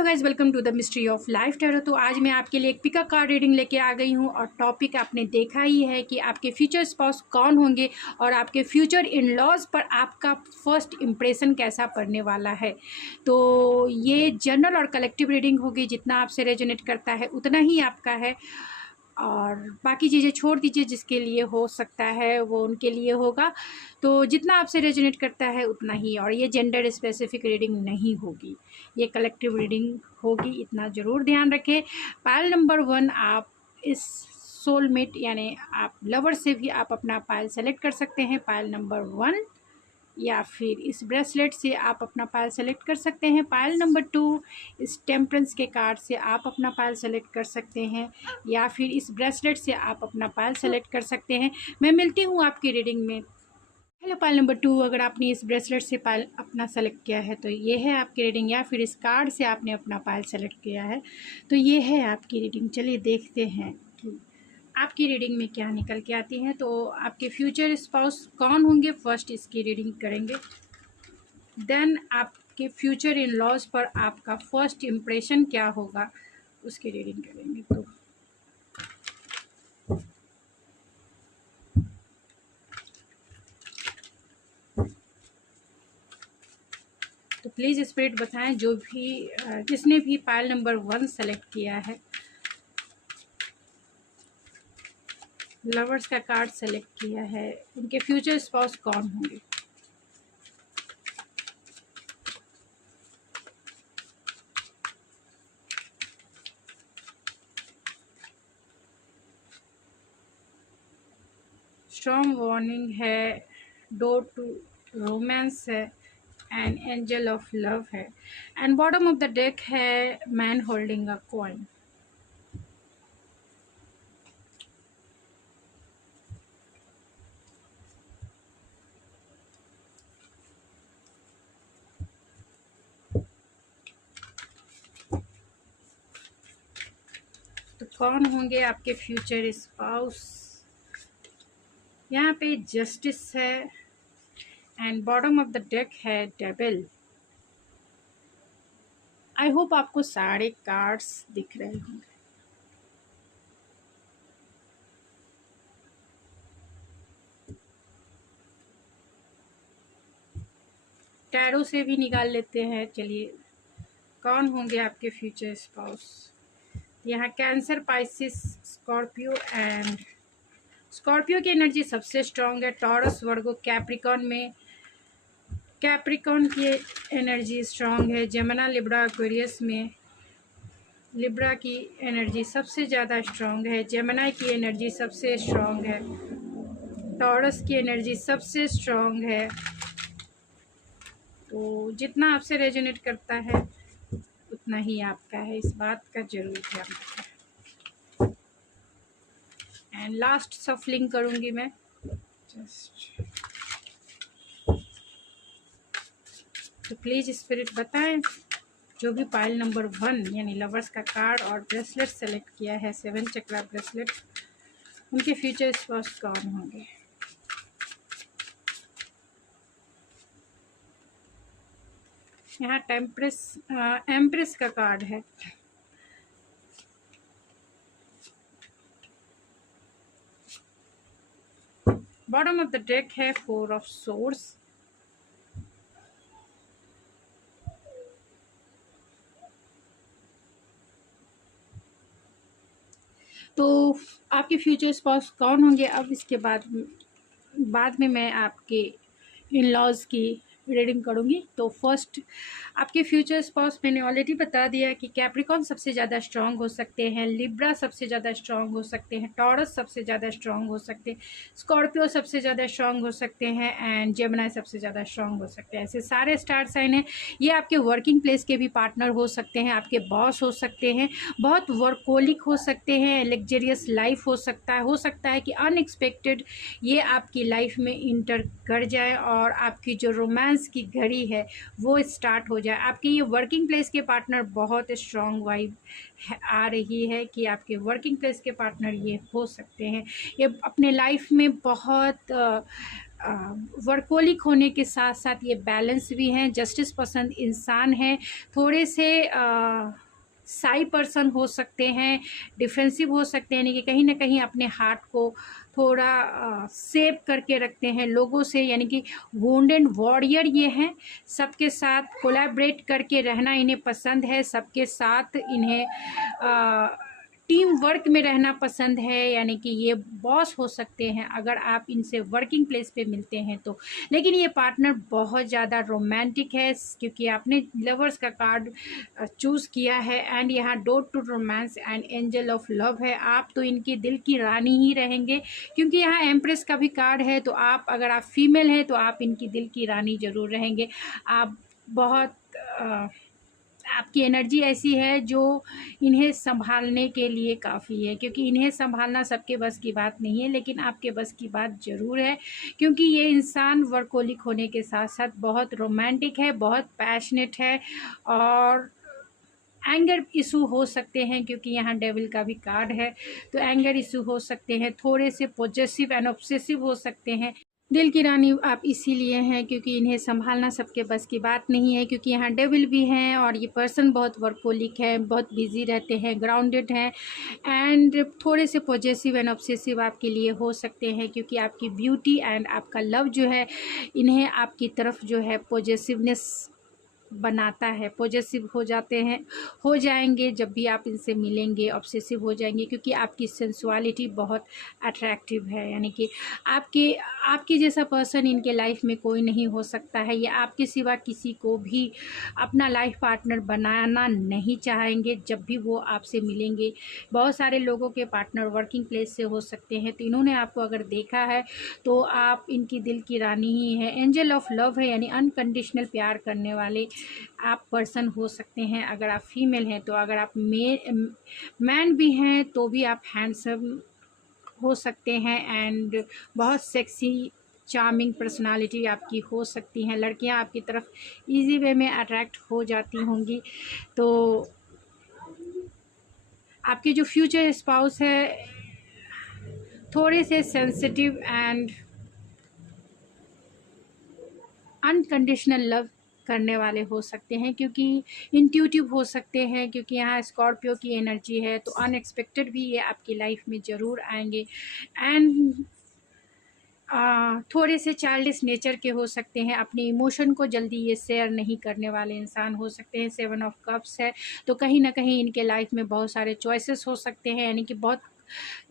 Hello guys, welcome to the mystery of life tarot. तो आज मैं आपके लिए एक पिकअप कार्ड रीडिंग लेके आ गई हूँ और टॉपिक आपने देखा ही है कि आपके फ्यूचर स्पाउस कौन होंगे और आपके फ्यूचर इन लॉज पर आपका फर्स्ट इम्प्रेशन कैसा पड़ने वाला है। तो ये जनरल और कलेक्टिव रीडिंग होगी, जितना आपसे रेजोनेट करता है उतना ही आपका है और बाकी चीज़ें छोड़ दीजिए, जिसके लिए हो सकता है वो उनके लिए होगा। तो जितना आपसे रेजोनेट करता है उतना ही, और ये जेंडर स्पेसिफिक रीडिंग नहीं होगी, ये कलेक्टिव रीडिंग होगी, इतना ज़रूर ध्यान रखें। पायल नंबर 1, आप इस सोलमेट यानी आप लवर से भी आप अपना पायल सेलेक्ट कर सकते हैं, पायल नंबर 1, या फिर इस ब्रेसलेट से आप अपना पायल सेलेक्ट कर सकते हैं। पायल नंबर 2, इस टेम्परेंस के कार्ड से आप अपना पायल सेलेक्ट कर सकते हैं, या फिर इस ब्रेसलेट से आप अपना पायल सेलेक्ट कर सकते हैं। मैं मिलती हूँ आपकी रीडिंग में। हेलो पायल नंबर 2, अगर आपने इस ब्रेसलेट से पायल अपना सेलेक्ट किया है तो ये है आपकी रीडिंग, या फिर इस कार्ड से आपने अपना पायल सेलेक्ट किया है तो ये है आपकी रीडिंग। चलिए देखते हैं कि आपकी रीडिंग में क्या निकल के आती है। तो आपके फ्यूचर स्पाउस कौन होंगे, फर्स्ट इसकी रीडिंग करेंगे, देन आपके फ्यूचर इन लॉज पर आपका फर्स्ट इम्प्रेशन क्या होगा उसकी रीडिंग करेंगे। तो प्लीज़ स्पिरिट बताएं, जो भी जिसने भी पायल नंबर 1 सेलेक्ट किया है, लवर्स का कार्ड सेलेक्ट किया है, उनके फ्यूचर स्पाउस कौन होंगे। स्ट्रॉन्ग वार्निंग है, डोर टू रोमांस है, एंड एंजल ऑफ लव है, and bottom of the deck है मैन होल्डिंग अ कॉइन। तो कौन होंगे आपके फ्यूचर स्पाउस। यहाँ पे जस्टिस है, and bottom of the deck है डेविल। आई होप आपको सारे कार्ड्स दिख रहे होंगे। टैरो से भी निकाल लेते हैं। चलिए, कौन होंगे आपके फ्यूचर स्पाउस। यहाँ cancer, Pisces, Scorpio, and Scorpio की एनर्जी सबसे स्ट्रांग है। टॉरस, वर्गो, कैप्रिकॉन में कैप्रिकॉन की एनर्जी स्ट्रांग है। जेमिनी, लिब्रा, एक्वेरियस में लिब्रा की एनर्जी सबसे ज़्यादा स्ट्रांग है। जेमिनी की एनर्जी सबसे स्ट्रांग है। टॉरस की एनर्जी सबसे स्ट्रांग है। तो जितना आपसे रेजोनेट करता है उतना ही आपका है, इस बात का जरूर ध्यान रखें। एंड लास्ट सफलिंग करूँगी मैं जस्ट। तो प्लीज़ स्पिरिट बताएं, जो भी पायल नंबर 1 यानी लवर्स का कार्ड और ब्रेसलेट सेलेक्ट किया है, 7 चक्रा ब्रेसलेट, उनके फ्यूचर स्पाउस कौन होंगे। यहाँ एम्प्रेस का कार्ड है। बॉटम ऑफ द डेक है 4 ऑफ सोर्ड्स, तो आपके फ्यूचर स्पाउस कौन होंगे, अब इसके बाद में मैं आपके इन लॉज की रीडिंग करूँगी। तो फर्स्ट आपके फ्यूचर स्पाउस मैंने ऑलरेडी बता दिया कि कैप्रिकॉन सबसे ज़्यादा स्ट्रांग हो सकते हैं, लिब्रा सबसे ज़्यादा स्ट्रांग हो सकते हैं, टॉरस सबसे ज़्यादा स्ट्रांग हो सकते हैं, स्कॉर्पियो सबसे ज़्यादा स्ट्रांग हो सकते हैं, एंड जेमिनी सबसे ज़्यादा स्ट्रांग हो सकते हैं। ऐसे सारे स्टार साइन हैं। ये आपके वर्किंग प्लेस के भी पार्टनर हो सकते हैं, आपके बॉस हो सकते हैं, बहुत वर्कोलिक हो सकते हैं, लग्जरियस लाइफ हो सकता है कि अनएक्सपेक्टेड ये आपकी लाइफ में इंटर कर जाए और आपकी जो रोमांस की घड़ी है वो स्टार्ट हो जाए। आपके ये वर्किंग प्लेस के पार्टनर बहुत स्ट्रॉन्ग वाइब आ रही है कि आपके वर्किंग प्लेस के पार्टनर ये हो सकते हैं। ये अपने लाइफ में बहुत वर्कोलिक होने के साथ साथ ये बैलेंस भी हैं, जस्टिस पसंद इंसान हैं, थोड़े से साई पर्सन हो सकते हैं, डिफेंसिव हो सकते हैं, यानी कि कहीं ना कहीं अपने हार्ट को थोड़ा सेव करके रखते हैं लोगों से, यानी कि वुंडेड वॉरियर ये हैं। सबके साथ कोलैबोरेट करके रहना इन्हें पसंद है, सबके साथ इन्हें टीम वर्क में रहना पसंद है, यानी कि ये बॉस हो सकते हैं अगर आप इनसे वर्किंग प्लेस पे मिलते हैं तो। लेकिन ये पार्टनर बहुत ज़्यादा रोमांटिक है, क्योंकि आपने लवर्स का कार्ड चूज़ किया है एंड यहाँ door to romance and angel of love है। आप तो इनकी दिल की रानी ही रहेंगे, क्योंकि यहाँ एम्प्रेस का भी कार्ड है। तो आप, अगर आप फीमेल हैं तो आप इनकी दिल की रानी ज़रूर रहेंगे। आप बहुत आपकी एनर्जी ऐसी है जो इन्हें संभालने के लिए काफ़ी है, क्योंकि इन्हें संभालना सबके बस की बात नहीं है, लेकिन आपके बस की बात ज़रूर है, क्योंकि ये इंसान वर्कोलिक होने के साथ साथ बहुत रोमांटिक है, बहुत पैशनेट है, और एंगर इशू हो सकते हैं, क्योंकि यहाँ डेविल का भी कार्ड है। तो एंगर इशू हो सकते हैं, थोड़े से पॉजेसिव एंड ऑब्सेसिव हो सकते हैं। दिल की रानी आप इसीलिए हैं क्योंकि इन्हें संभालना सबके बस की बात नहीं है, क्योंकि यहाँ डेविल भी हैं और ये पर्सन बहुत वर्कोलिक है, बहुत बिजी रहते हैं, ग्राउंडेड हैं, एंड थोड़े से पॉजेसिव एंड ऑब्सेसिव आपके लिए हो सकते हैं, क्योंकि आपकी ब्यूटी एंड आपका लव जो है इन्हें आपकी तरफ जो है पॉजेसिवनेस बनाता है। पॉजेसिव हो जाते हैं, हो जाएंगे जब भी आप इनसे मिलेंगे, ऑब्सेसिव हो जाएंगे, क्योंकि आपकी सेंसुअलिटी बहुत अट्रैक्टिव है, यानी कि आपके जैसा पर्सन इनके लाइफ में कोई नहीं हो सकता है। ये आपके सिवा किसी को भी अपना लाइफ पार्टनर बनाना नहीं चाहेंगे जब भी वो आपसे मिलेंगे। बहुत सारे लोगों के पार्टनर वर्किंग प्लेस से हो सकते हैं, तो इन्होंने आपको अगर देखा है तो आप इनकी दिल की रानी ही है। एंजल ऑफ लव है, यानी अनकंडीशनल प्यार करने वाले आप पर्सन हो सकते हैं अगर आप फीमेल हैं तो। अगर आप मैन भी हैं तो भी आप हैंडसम हो सकते हैं, एंड बहुत सेक्सी चार्मिंग पर्सनालिटी आपकी हो सकती हैं। लड़कियां आपकी तरफ इजी वे में अट्रैक्ट हो जाती होंगी। तो आपके जो फ्यूचर स्पाउस है थोड़े से सेंसिटिव एंड अनकंडीशनल लव करने वाले हो सकते हैं, क्योंकि इंट्यूटिव हो सकते हैं, क्योंकि यहाँ स्कॉर्पियो की एनर्जी है। तो अनएक्सपेक्टेड भी ये आपकी लाइफ में ज़रूर आएंगे, एंड थोड़े से चाइल्डिश नेचर के हो सकते हैं। अपने इमोशन को जल्दी ये शेयर नहीं करने वाले इंसान हो सकते हैं। 7 ऑफ कप्स है, तो कहीं ना कहीं इनके लाइफ में बहुत सारे चॉइसेस हो सकते हैं, यानी कि बहुत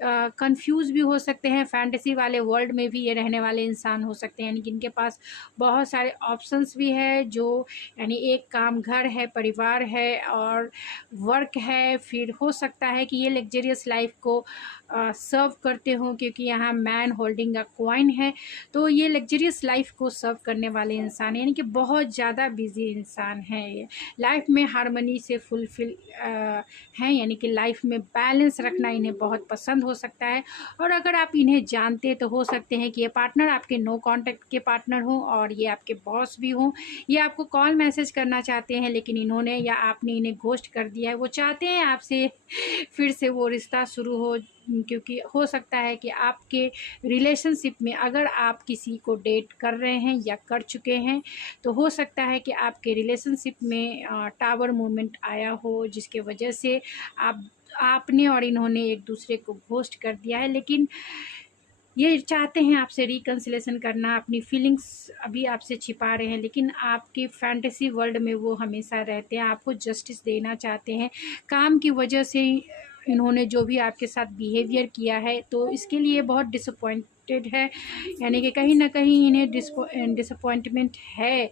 कंफ्यूज भी हो सकते हैं। फैंटेसी वाले वर्ल्ड में भी ये रहने वाले इंसान हो सकते हैं, यानी कि इनके पास बहुत सारे ऑप्शंस भी है, जो यानी एक काम घर है, परिवार है और वर्क है। फिर हो सकता है कि ये लग्जरियस लाइफ को सर्व करते हों, क्योंकि यहाँ मैन होल्डिंग अ कॉइन है, तो ये लग्जरियस लाइफ को सर्व करने वाले इंसान यानी कि बहुत ज़्यादा बिजी इंसान है। ये लाइफ में हारमनी से फुलफिल हैं, यानी कि लाइफ में बैलेंस रखना इन्हें बहुत पसंद हो सकता है। और अगर आप इन्हें जानते तो हो सकते हैं कि ये पार्टनर आपके नो कांटेक्ट के पार्टनर हों और ये आपके बॉस भी हों। ये आपको कॉल मैसेज करना चाहते हैं, लेकिन इन्होंने या आपने इन्हें घोस्ट कर दिया है। वो चाहते हैं आपसे फिर से वो रिश्ता शुरू हो, क्योंकि हो सकता है कि आपके रिलेशनशिप में अगर आप किसी को डेट कर रहे हैं या कर चुके हैं, तो हो सकता है कि आपके रिलेशनशिप में टावर मूवमेंट आया हो, जिसके वजह से आपने और इन्होंने एक दूसरे को घोस्ट कर दिया है। लेकिन ये चाहते हैं आपसे रिकन्सिलेशन करना, अपनी फीलिंग्स अभी आपसे छिपा रहे हैं, लेकिन आपकी फैंटेसी वर्ल्ड में वो हमेशा रहते हैं, आपको जस्टिस देना चाहते हैं। काम की वजह से इन्होंने जो भी आपके साथ बिहेवियर किया है, तो इसके लिए बहुत डिसअपॉइंटेड है, यानी कि कहीं ना कहीं इन्हें डिसअपॉइंटमेंट है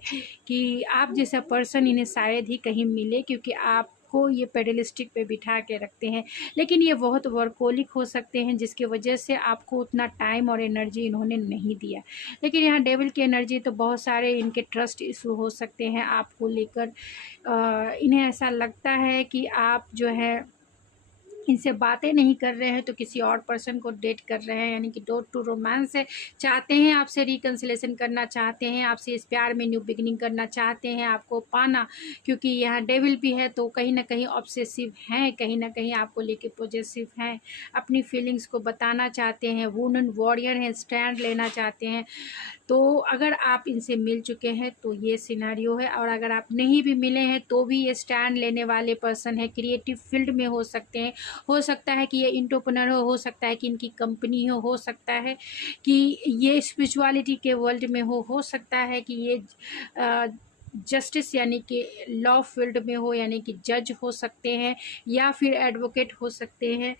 कि आप जैसा पर्सन इन्हें शायद ही कहीं मिले, क्योंकि आप को ये पेडलिस्टिक पे बिठा के रखते हैं। लेकिन ये बहुत वर्कोलिक हो सकते हैं, जिसकी वजह से आपको उतना टाइम और एनर्जी इन्होंने नहीं दिया। लेकिन यहाँ डेविल की एनर्जी, तो बहुत सारे इनके ट्रस्ट इशू हो सकते हैं आपको लेकर। इन्हें ऐसा लगता है कि आप जो है इनसे बातें नहीं कर रहे हैं तो किसी और पर्सन को डेट कर रहे हैं, यानी कि डोर टू रोमांस है। चाहते हैं आपसे रिकन्सिलेशन करना चाहते हैं, आपसे इस प्यार में न्यू बिगिनिंग करना चाहते हैं, आपको पाना, क्योंकि यहाँ डेविल भी है, तो कहीं ना कहीं ऑब्सेसिव हैं, कहीं ना कहीं आपको लेके पॉजेसिव हैं, अपनी फीलिंग्स को बताना चाहते हैं, वुमेन वॉरियर हैं, स्टैंड लेना चाहते हैं। तो अगर आप इनसे मिल चुके हैं तो ये सिनेरियो है, और अगर आप नहीं भी मिले हैं तो भी ये स्टैंड लेने वाले पर्सन है। क्रिएटिव फील्ड में हो सकते हैं, हो सकता है कि ये एंटरप्रेन्योर हो सकता है कि इनकी कंपनी हो सकता है कि ये स्पिरिचुअलिटी के वर्ल्ड में हो सकता है कि ये जस्टिस यानी कि लॉ फील्ड में हो, यानी कि जज हो सकते हैं या फिर एडवोकेट हो सकते हैं।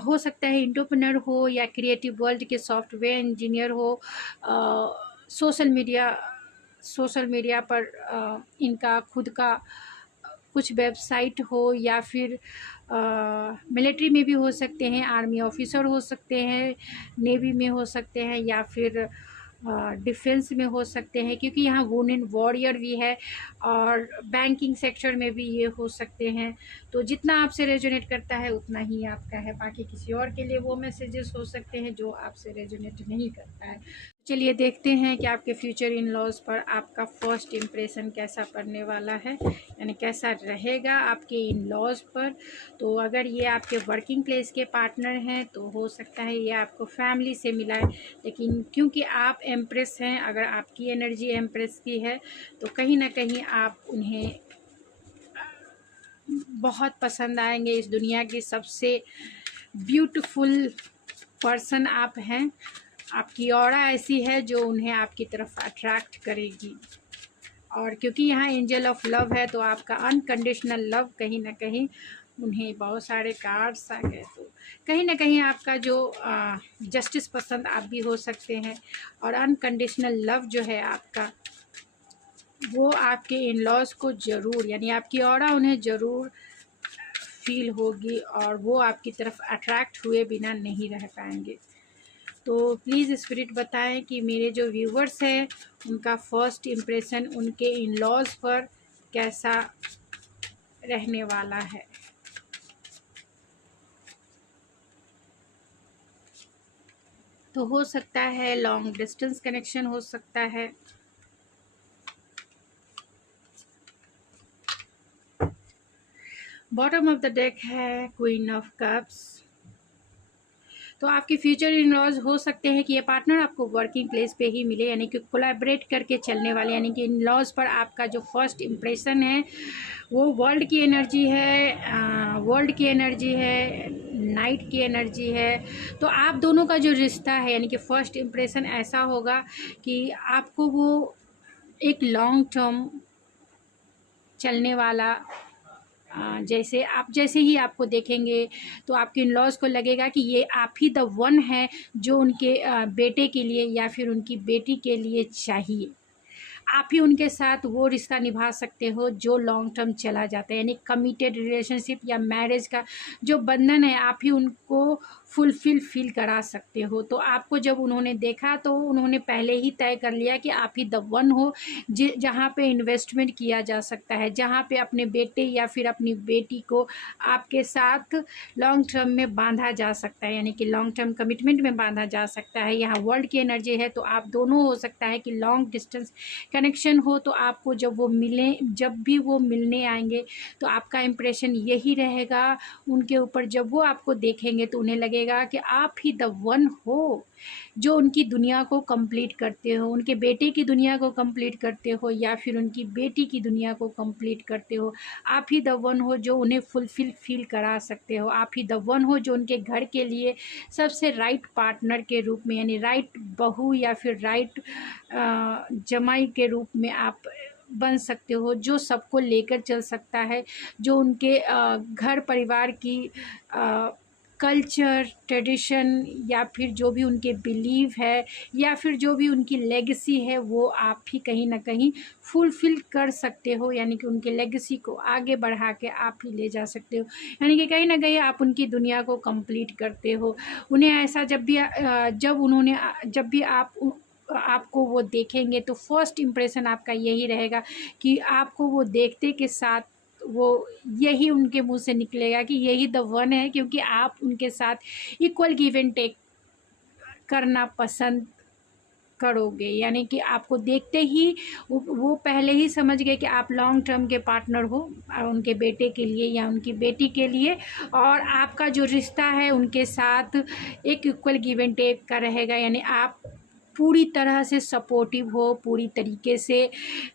हो सकता है एंटरप्रेन्योर हो या क्रिएटिव वर्ल्ड के सॉफ्टवेयर इंजीनियर हो। सोशल मीडिया पर इनका खुद का कुछ वेबसाइट हो, या फिर मिलिट्री में भी हो सकते हैं, आर्मी ऑफिसर हो सकते हैं, नेवी में हो सकते हैं, या फिर डिफेंस में हो सकते हैं, क्योंकि यहाँ वुमेन वॉरियर भी है, और बैंकिंग सेक्टर में भी ये हो सकते हैं। तो जितना आपसे रेजोनेट करता है उतना ही आपका है, बाकी किसी और के लिए वो मैसेजेस हो सकते हैं जो आपसे रेजोनेट नहीं करता है। चलिए देखते हैं कि आपके फ्यूचर इन लॉज पर आपका फर्स्ट इम्प्रेशन कैसा पड़ने वाला है, यानी कैसा रहेगा आपके इन लॉज पर। तो अगर ये आपके वर्किंग प्लेस के पार्टनर हैं तो हो सकता है ये आपको फैमिली से मिलाए, लेकिन क्योंकि आप एम्प्रेस हैं, अगर आपकी एनर्जी एम्प्रेस की है तो कहीं ना कहीं आप उन्हें बहुत पसंद आएंगे। इस दुनिया की सबसे ब्यूटीफुल पर्सन आप हैं। आपकी ऑरा ऐसी है जो उन्हें आपकी तरफ अट्रैक्ट करेगी, और क्योंकि यहाँ एंजल ऑफ लव है तो आपका अनकंडीशनल लव कहीं ना कहीं उन्हें बहुत सारे कार्ड्स आ गए, तो कहीं ना कहीं आपका जो जस्टिस पसंद आप भी हो सकते हैं, और अनकंडीशनल लव जो है आपका वो आपके इन लॉज को ज़रूर, यानी आपकी ऑरा उन्हें ज़रूर फील होगी, और वो आपकी तरफ अट्रैक्ट हुए बिना नहीं रह पाएंगे। तो प्लीज़ स्पिरिट बताएं कि मेरे जो व्यूवर्स हैं उनका फर्स्ट इम्प्रेशन उनके इन लॉज पर कैसा रहने वाला है। तो हो सकता है लॉन्ग डिस्टेंस कनेक्शन हो सकता है, बॉटम ऑफ द डेक है क्वीन ऑफ कप्स। तो आपके फ्यूचर इन लॉज हो सकते हैं कि ये पार्टनर आपको वर्किंग प्लेस पे ही मिले, यानी कि कोलैबोरेट करके चलने वाले, यानी कि इन लॉज पर आपका जो फर्स्ट इम्प्रेशन है वो वर्ल्ड की एनर्जी है, नाइट की एनर्जी है। तो आप दोनों का जो रिश्ता है, यानी कि फर्स्ट इम्प्रेशन ऐसा होगा कि आपको वो एक लॉन्ग टर्म चलने वाला, जैसे ही आपको देखेंगे तो आपके इन लॉज को लगेगा कि ये आप ही द वन है जो उनके बेटे के लिए या फिर उनकी बेटी के लिए चाहिए। आप ही उनके साथ वो रिश्ता निभा सकते हो जो लॉन्ग टर्म चला जाता है, यानी कमिटेड रिलेशनशिप या मैरिज का जो बंधन है आप ही उनको फील करा सकते हो। तो आपको जब उन्होंने देखा तो उन्होंने पहले ही तय कर लिया कि आप ही द वन हो जहाँ पे इन्वेस्टमेंट किया जा सकता है, जहाँ पे अपने बेटे या फिर अपनी बेटी को आपके साथ लॉन्ग टर्म में बांधा जा सकता है, यानी कि लॉन्ग टर्म कमिटमेंट में बांधा जा सकता है। यहाँ वर्ल्ड की एनर्जी है तो आप दोनों हो सकता है कि लॉन्ग डिस्टेंस कनेक्शन हो, तो आपको जब भी वो मिलने आएंगे तो आपका इम्प्रेशन यही रहेगा उनके ऊपर। जब वो आपको देखेंगे तो उन्हें लगेगा कि आप ही द वन हो जो उनकी दुनिया को कंप्लीट करते हो, उनके बेटे की दुनिया को कंप्लीट करते हो या फिर उनकी बेटी की दुनिया को कंप्लीट करते हो। आप ही द वन हो जो उन्हें फील करा सकते हो। आप ही द वन हो जो उनके घर के लिए सबसे राइट पार्टनर के रूप में, यानी राइट बहू या फिर राइट जमाई के रूप में आप बन सकते हो, जो सबको लेकर चल सकता है, जो उनके घर परिवार की कल्चर ट्रेडिशन या फिर जो भी उनके बिलीव है या फिर जो भी उनकी लेगेसी है वो आप ही कहीं ना कहीं फुलफ़िल कर सकते हो, यानी कि उनके लेगेसी को आगे बढ़ा के आप ही ले जा सकते हो, यानी कि कहीं ना कहीं आप उनकी दुनिया को कंप्लीट करते हो। उन्हें ऐसा जब भी आपको वो देखेंगे तो फर्स्ट इम्प्रेशन आपका यही रहेगा कि आपको वो देखते के साथ वो यही उनके मुंह से निकलेगा कि यही द वन है, क्योंकि आप उनके साथ इक्वल गिव एंड टेक करना पसंद करोगे, यानी कि आपको देखते ही वो पहले ही समझ गए कि आप लॉन्ग टर्म के पार्टनर हो उनके बेटे के लिए या उनकी बेटी के लिए, और आपका जो रिश्ता है उनके साथ एक इक्वल गिव एंड टेक का रहेगा, यानी आप पूरी तरह से सपोर्टिव हो, पूरी तरीके से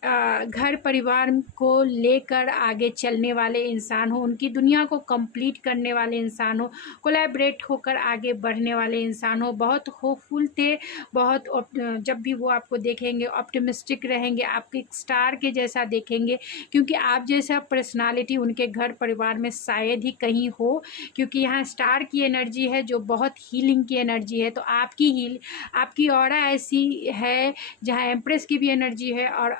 घर परिवार को लेकर आगे चलने वाले इंसान हो, उनकी दुनिया को कंप्लीट करने वाले इंसान हो, कोलैबोरेट होकर आगे बढ़ने वाले इंसान हो। बहुत होपफुल थे, बहुत जब भी वो आपको देखेंगे ऑप्टिमिस्टिक रहेंगे, आपके एक स्टार के जैसा देखेंगे, क्योंकि आप जैसा पर्सनालिटी उनके घर परिवार में शायद ही कहीं हो, क्योंकि यहाँ स्टार की एनर्जी है जो बहुत हीलिंग की एनर्जी है। तो आपकी ऑरा ऐसी है जहाँ एम्प्रेस की भी एनर्जी है और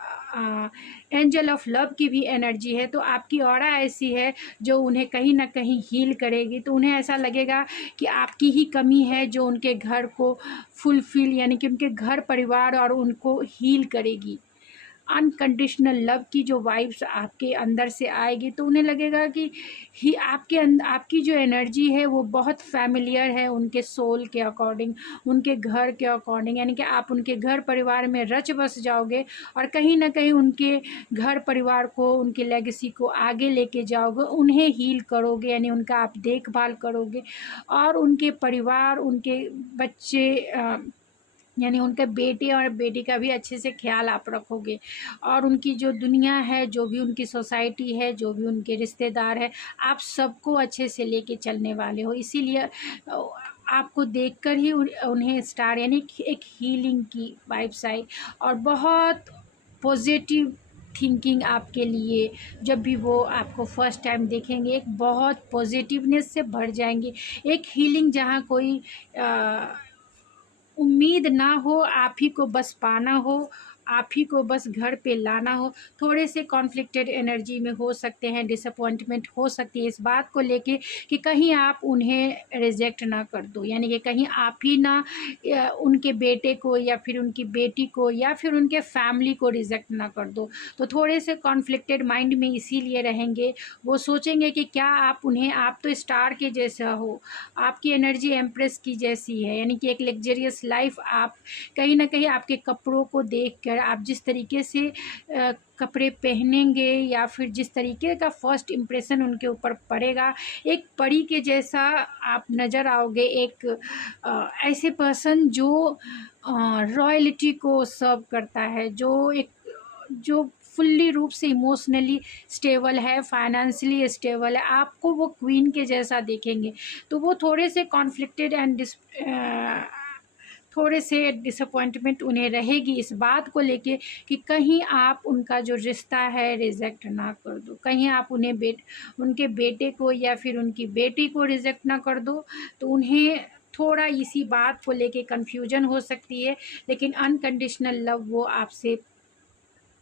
एंजल ऑफ लव की भी एनर्जी है। तो आपकी ऑरा ऐसी है जो उन्हें कहीं ना कहीं हील करेगी। तो उन्हें ऐसा लगेगा कि आपकी ही कमी है जो उनके घर को फुलफिल, यानी कि उनके घर परिवार और उनको हील करेगी। अनकंडीशनल लव की जो वाइब्स आपके अंदर से आएगी तो उन्हें लगेगा कि ही आपकी जो एनर्जी है वो बहुत फैमिलियर है उनके सोल के अकॉर्डिंग, उनके घर के अकॉर्डिंग, यानी कि आप उनके घर परिवार में रच बस जाओगे और कहीं ना कहीं उनके घर परिवार को, उनके लेगेसी को आगे लेके जाओगे, उन्हें हील करोगे, यानी उनका आप देखभाल करोगे और उनके परिवार, उनके बच्चे यानी उनके बेटे और बेटी का भी अच्छे से ख्याल आप रखोगे और उनकी जो दुनिया है, जो भी उनकी सोसाइटी है, जो भी उनके रिश्तेदार है, आप सबको अच्छे से लेके चलने वाले हो। इसीलिए आपको देखकर ही उन्हें स्टार यानी एक हीलिंग की वाइब्स आई और बहुत पॉजिटिव थिंकिंग आपके लिए। जब भी वो आपको फर्स्ट टाइम देखेंगे एक बहुत पॉजिटिवनेस से भर जाएंगे, एक हीलिंग जहाँ कोई उम्मीद ना हो, आप ही को बस पाना हो, आप ही को बस घर पे लाना हो। थोड़े से कॉन्फ्लिक्टेड एनर्जी में हो सकते हैं, डिसअपॉइंटमेंट हो सकती है इस बात को लेके कि कहीं आप उन्हें रिजेक्ट ना कर दो, यानी कि कहीं आप ही ना उनके बेटे को या फिर उनकी बेटी को या फिर उनके फैमिली को रिजेक्ट ना कर दो। तो थोड़े से कॉन्फ्लिक्टेड माइंड में इसीलिए रहेंगे, वो सोचेंगे कि क्या आप उन्हें, आप तो स्टार के जैसा हो, आपकी एनर्जी एम्प्रेस की जैसी है, यानी कि एक लग्जरियस लाइफ आप कहीं ना कहीं आपके कपड़ों को देख कर, आप जिस तरीके से कपड़े पहनेंगे या फिर जिस तरीके का फर्स्ट इम्प्रेशन उनके ऊपर पड़ेगा, एक परी के जैसा आप नज़र आओगे। एक ऐसे पर्सन जो रॉयल्टी को सर्व करता है, जो फुल्ली रूप से इमोशनली स्टेबल है, फाइनेंशियली स्टेबल है, आपको वो क्वीन के जैसा देखेंगे। तो वो थोड़े से कॉन्फ्लिक्टेड एंड थोड़े से डिसअपॉइंटमेंट उन्हें रहेगी इस बात को लेके कि कहीं आप उनका जो रिश्ता है रिजेक्ट ना कर दो, कहीं आप उनके बेटे को या फिर उनकी बेटी को रिजेक्ट ना कर दो। तो उन्हें थोड़ा इसी बात को लेके कन्फ्यूजन हो सकती है, लेकिन अनकंडीशनल लव वो आपसे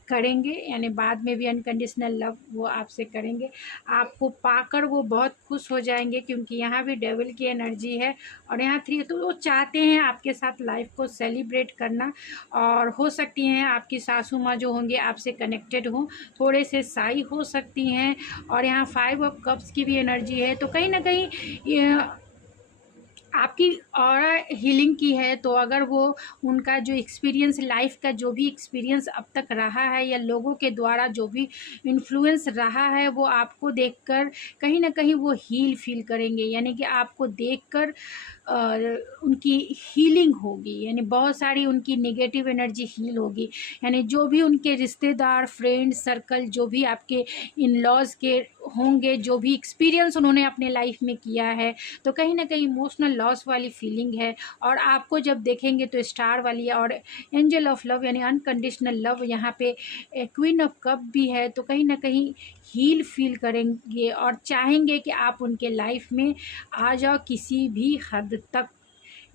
करेंगे, यानी बाद में भी अनकंडीशनल लव वो आपसे करेंगे। आपको पाकर वो बहुत खुश हो जाएंगे, क्योंकि यहाँ भी डेविल की एनर्जी है और यहाँ 3, तो वो चाहते हैं आपके साथ लाइफ को सेलिब्रेट करना। और हो सकती हैं आपकी सासू माँ जो होंगे आपसे कनेक्टेड हों, थोड़े से साई हो सकती हैं। और यहाँ 5 ऑफ कप्स की भी एनर्जी है, तो कहीं ना कहीं आपकी ऑरा हीलिंग की है। तो अगर वो उनका जो एक्सपीरियंस, लाइफ का जो भी एक्सपीरियंस अब तक रहा है या लोगों के द्वारा जो भी इन्फ्लुएंस रहा है, वो आपको देखकर कहीं ना कहीं वो हील फील करेंगे, यानी कि आपको देखकर उनकी हीलिंग होगी, यानी बहुत सारी उनकी नेगेटिव एनर्जी हील होगी। यानी जो भी उनके रिश्तेदार, फ्रेंड सर्कल, जो भी आपके इन लॉज के होंगे, जो भी एक्सपीरियंस उन्होंने अपने लाइफ में किया है, तो कहीं ना कहीं इमोशनल लॉस वाली फीलिंग है। और आपको जब देखेंगे तो स्टार वाली और एंजल ऑफ लव यानी अनकंडीशनल लव, यहाँ पे क्वीन ऑफ कप भी है, तो कहीं ना कहीं हील फील करेंगे और चाहेंगे कि आप उनके लाइफ में आ जाओ किसी भी हद तक,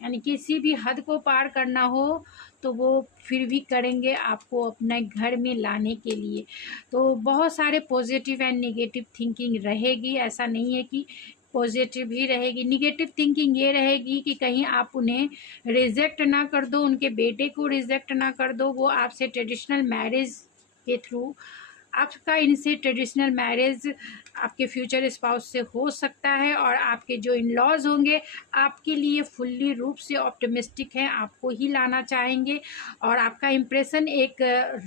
यानी किसी भी हद को पार करना हो तो वो फिर भी करेंगे आपको अपने घर में लाने के लिए। तो बहुत सारे पॉजिटिव एंड नेगेटिव थिंकिंग रहेगी, ऐसा नहीं है कि पॉजिटिव ही रहेगी। नेगेटिव थिंकिंग ये रहेगी कि कहीं आप उन्हें रिजेक्ट ना कर दो, उनके बेटे को रिजेक्ट ना कर दो, वो आपसे ट्रेडिशनल मैरिज के थ्रू, आपका इनसे ट्रेडिशनल मैरिज आपके फ्यूचर स्पाउस से हो सकता है। और आपके जो इन लॉज होंगे आपके लिए फुल्ली रूप से ऑप्टिमिस्टिक हैं, आपको ही लाना चाहेंगे। और आपका इम्प्रेशन एक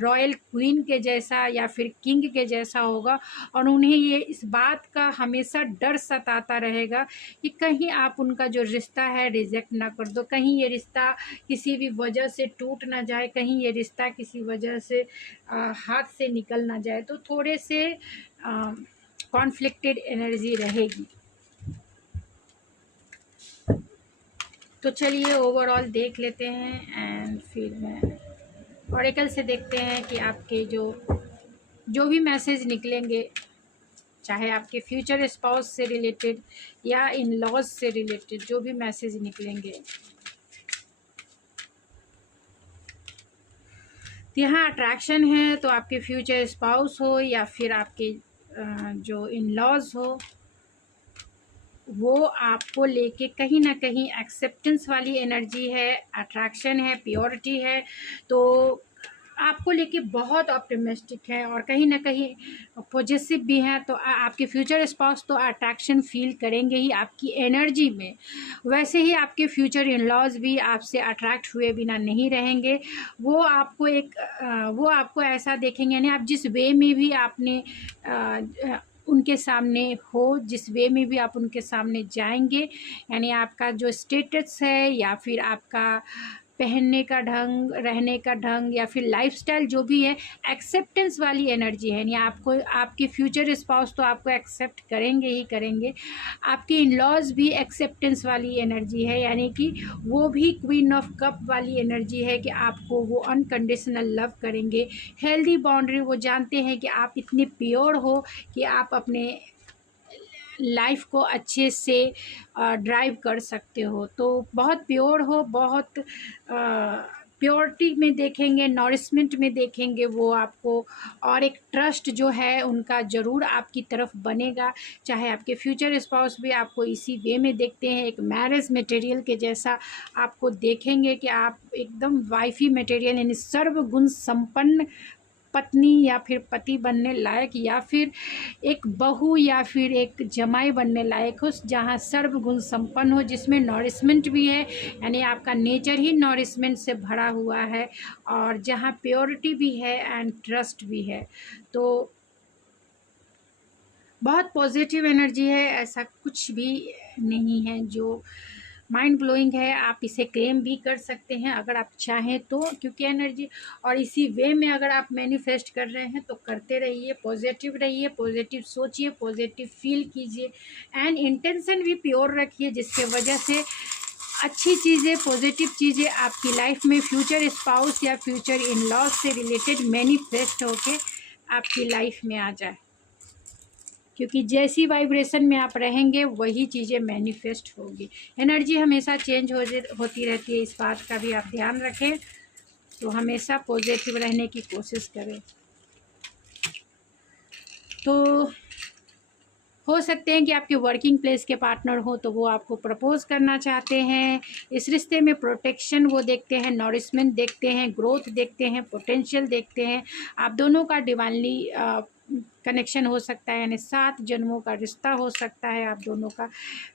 रॉयल क्वीन के जैसा या फिर किंग के जैसा होगा। और उन्हें ये इस बात का हमेशा डर सताता रहेगा कि कहीं आप उनका जो रिश्ता है रिजेक्ट ना कर दो, कहीं ये रिश्ता किसी भी वजह से टूट ना जाए, कहीं ये रिश्ता किसी वजह से हाथ से निकल ना जाए। तो थोड़े से कॉन्फ्लिक्टेड एनर्जी रहेगी। तो चलिए ओवरऑल देख लेते हैं एंड फिर मैं ऑरेकल से देखते हैं कि आपके जो भी मैसेज निकलेंगे, चाहे आपके फ्यूचर स्पाउस से रिलेटेड या इन लॉज से रिलेटेड जो भी मैसेज निकलेंगे। यहाँ अट्रैक्शन है तो आपके फ्यूचर स्पाउस हो या फिर आपके जो इन लॉज हो, वो आपको लेके कहीं ना कहीं एक्सेप्टेंस वाली एनर्जी है, अट्रैक्शन है, प्योरिटी है। तो आपको लेके बहुत ऑप्टिमिस्टिक है और कहीं ना कहीं पॉजिटिव भी हैं। तो आपके फ्यूचर स्पाउस तो अट्रैक्शन फील करेंगे ही आपकी एनर्जी में। वैसे ही आपके फ्यूचर इन लॉज भी आपसे अट्रैक्ट हुए बिना नहीं रहेंगे। वो आपको ऐसा देखेंगे, यानी आप जिस वे में भी आपने उनके सामने हो, जिस वे में भी आप उनके सामने जाएंगे, यानी आपका जो स्टेटस है या फिर आपका पहनने का ढंग, रहने का ढंग या फिर लाइफस्टाइल जो भी है, एक्सेप्टेंस वाली एनर्जी है। यानी आपको आपके फ्यूचर स्पाउस तो आपको एक्सेप्ट करेंगे ही करेंगे। आपके इन लॉज भी एक्सेप्टेंस वाली एनर्जी है, यानी कि वो भी क्वीन ऑफ कप वाली एनर्जी है कि आपको वो अनकंडीशनल लव करेंगे। हेल्दी बाउंड्री, वो जानते हैं कि आप इतने प्योर हो कि आप अपने लाइफ को अच्छे से ड्राइव कर सकते हो। तो बहुत प्योर हो, बहुत प्योरिटी में देखेंगे, नॉरिशमेंट में देखेंगे वो आपको। और एक ट्रस्ट जो है उनका ज़रूर आपकी तरफ बनेगा। चाहे आपके फ्यूचर स्पाउस भी आपको इसी वे में देखते हैं, एक मैरिज मटेरियल के जैसा आपको देखेंगे कि आप एकदम वाइफी मटेरियल, यानी सर्वगुण संपन्न पत्नी या फिर पति बनने लायक, या फिर एक बहू या फिर एक जमाई बनने लायक हो, जहाँ सर्वगुण संपन्न हो, जिसमें नॉरिशमेंट भी है, यानी आपका नेचर ही नॉरिशमेंट से भरा हुआ है, और जहाँ प्योरिटी भी है एंड ट्रस्ट भी है। तो बहुत पॉजिटिव एनर्जी है, ऐसा कुछ भी नहीं है जो माइंड ब्लोइंग है। आप इसे क्लेम भी कर सकते हैं अगर आप चाहें तो, क्योंकि एनर्जी, और इसी वे में अगर आप मैनिफेस्ट कर रहे हैं तो करते रहिए, पॉजिटिव रहिए, पॉजिटिव सोचिए, पॉजिटिव फील कीजिए एंड इंटेंशन भी प्योर रखिए, जिसके वजह से अच्छी चीज़ें, पॉजिटिव चीज़ें आपकी लाइफ में फ्यूचर स्पाउस या फ्यूचर इन लॉज से रिलेटेड मैनिफेस्ट होके आपकी लाइफ में आ जाए। क्योंकि जैसी वाइब्रेशन में आप रहेंगे वही चीज़ें मैनिफेस्ट होगी। एनर्जी हमेशा चेंज होती रहती है, इस बात का भी आप ध्यान रखें। तो हमेशा पॉजिटिव रहने की कोशिश करें। तो हो सकते हैं कि आपके वर्किंग प्लेस के पार्टनर हो तो वो आपको प्रपोज करना चाहते हैं। इस रिश्ते में प्रोटेक्शन वो देखते हैं, नॉरिशमेंट देखते हैं, ग्रोथ देखते हैं, पोटेंशियल देखते हैं। आप दोनों का डिवाइनली कनेक्शन हो सकता है, यानी 7 जन्मों का रिश्ता हो सकता है आप दोनों का।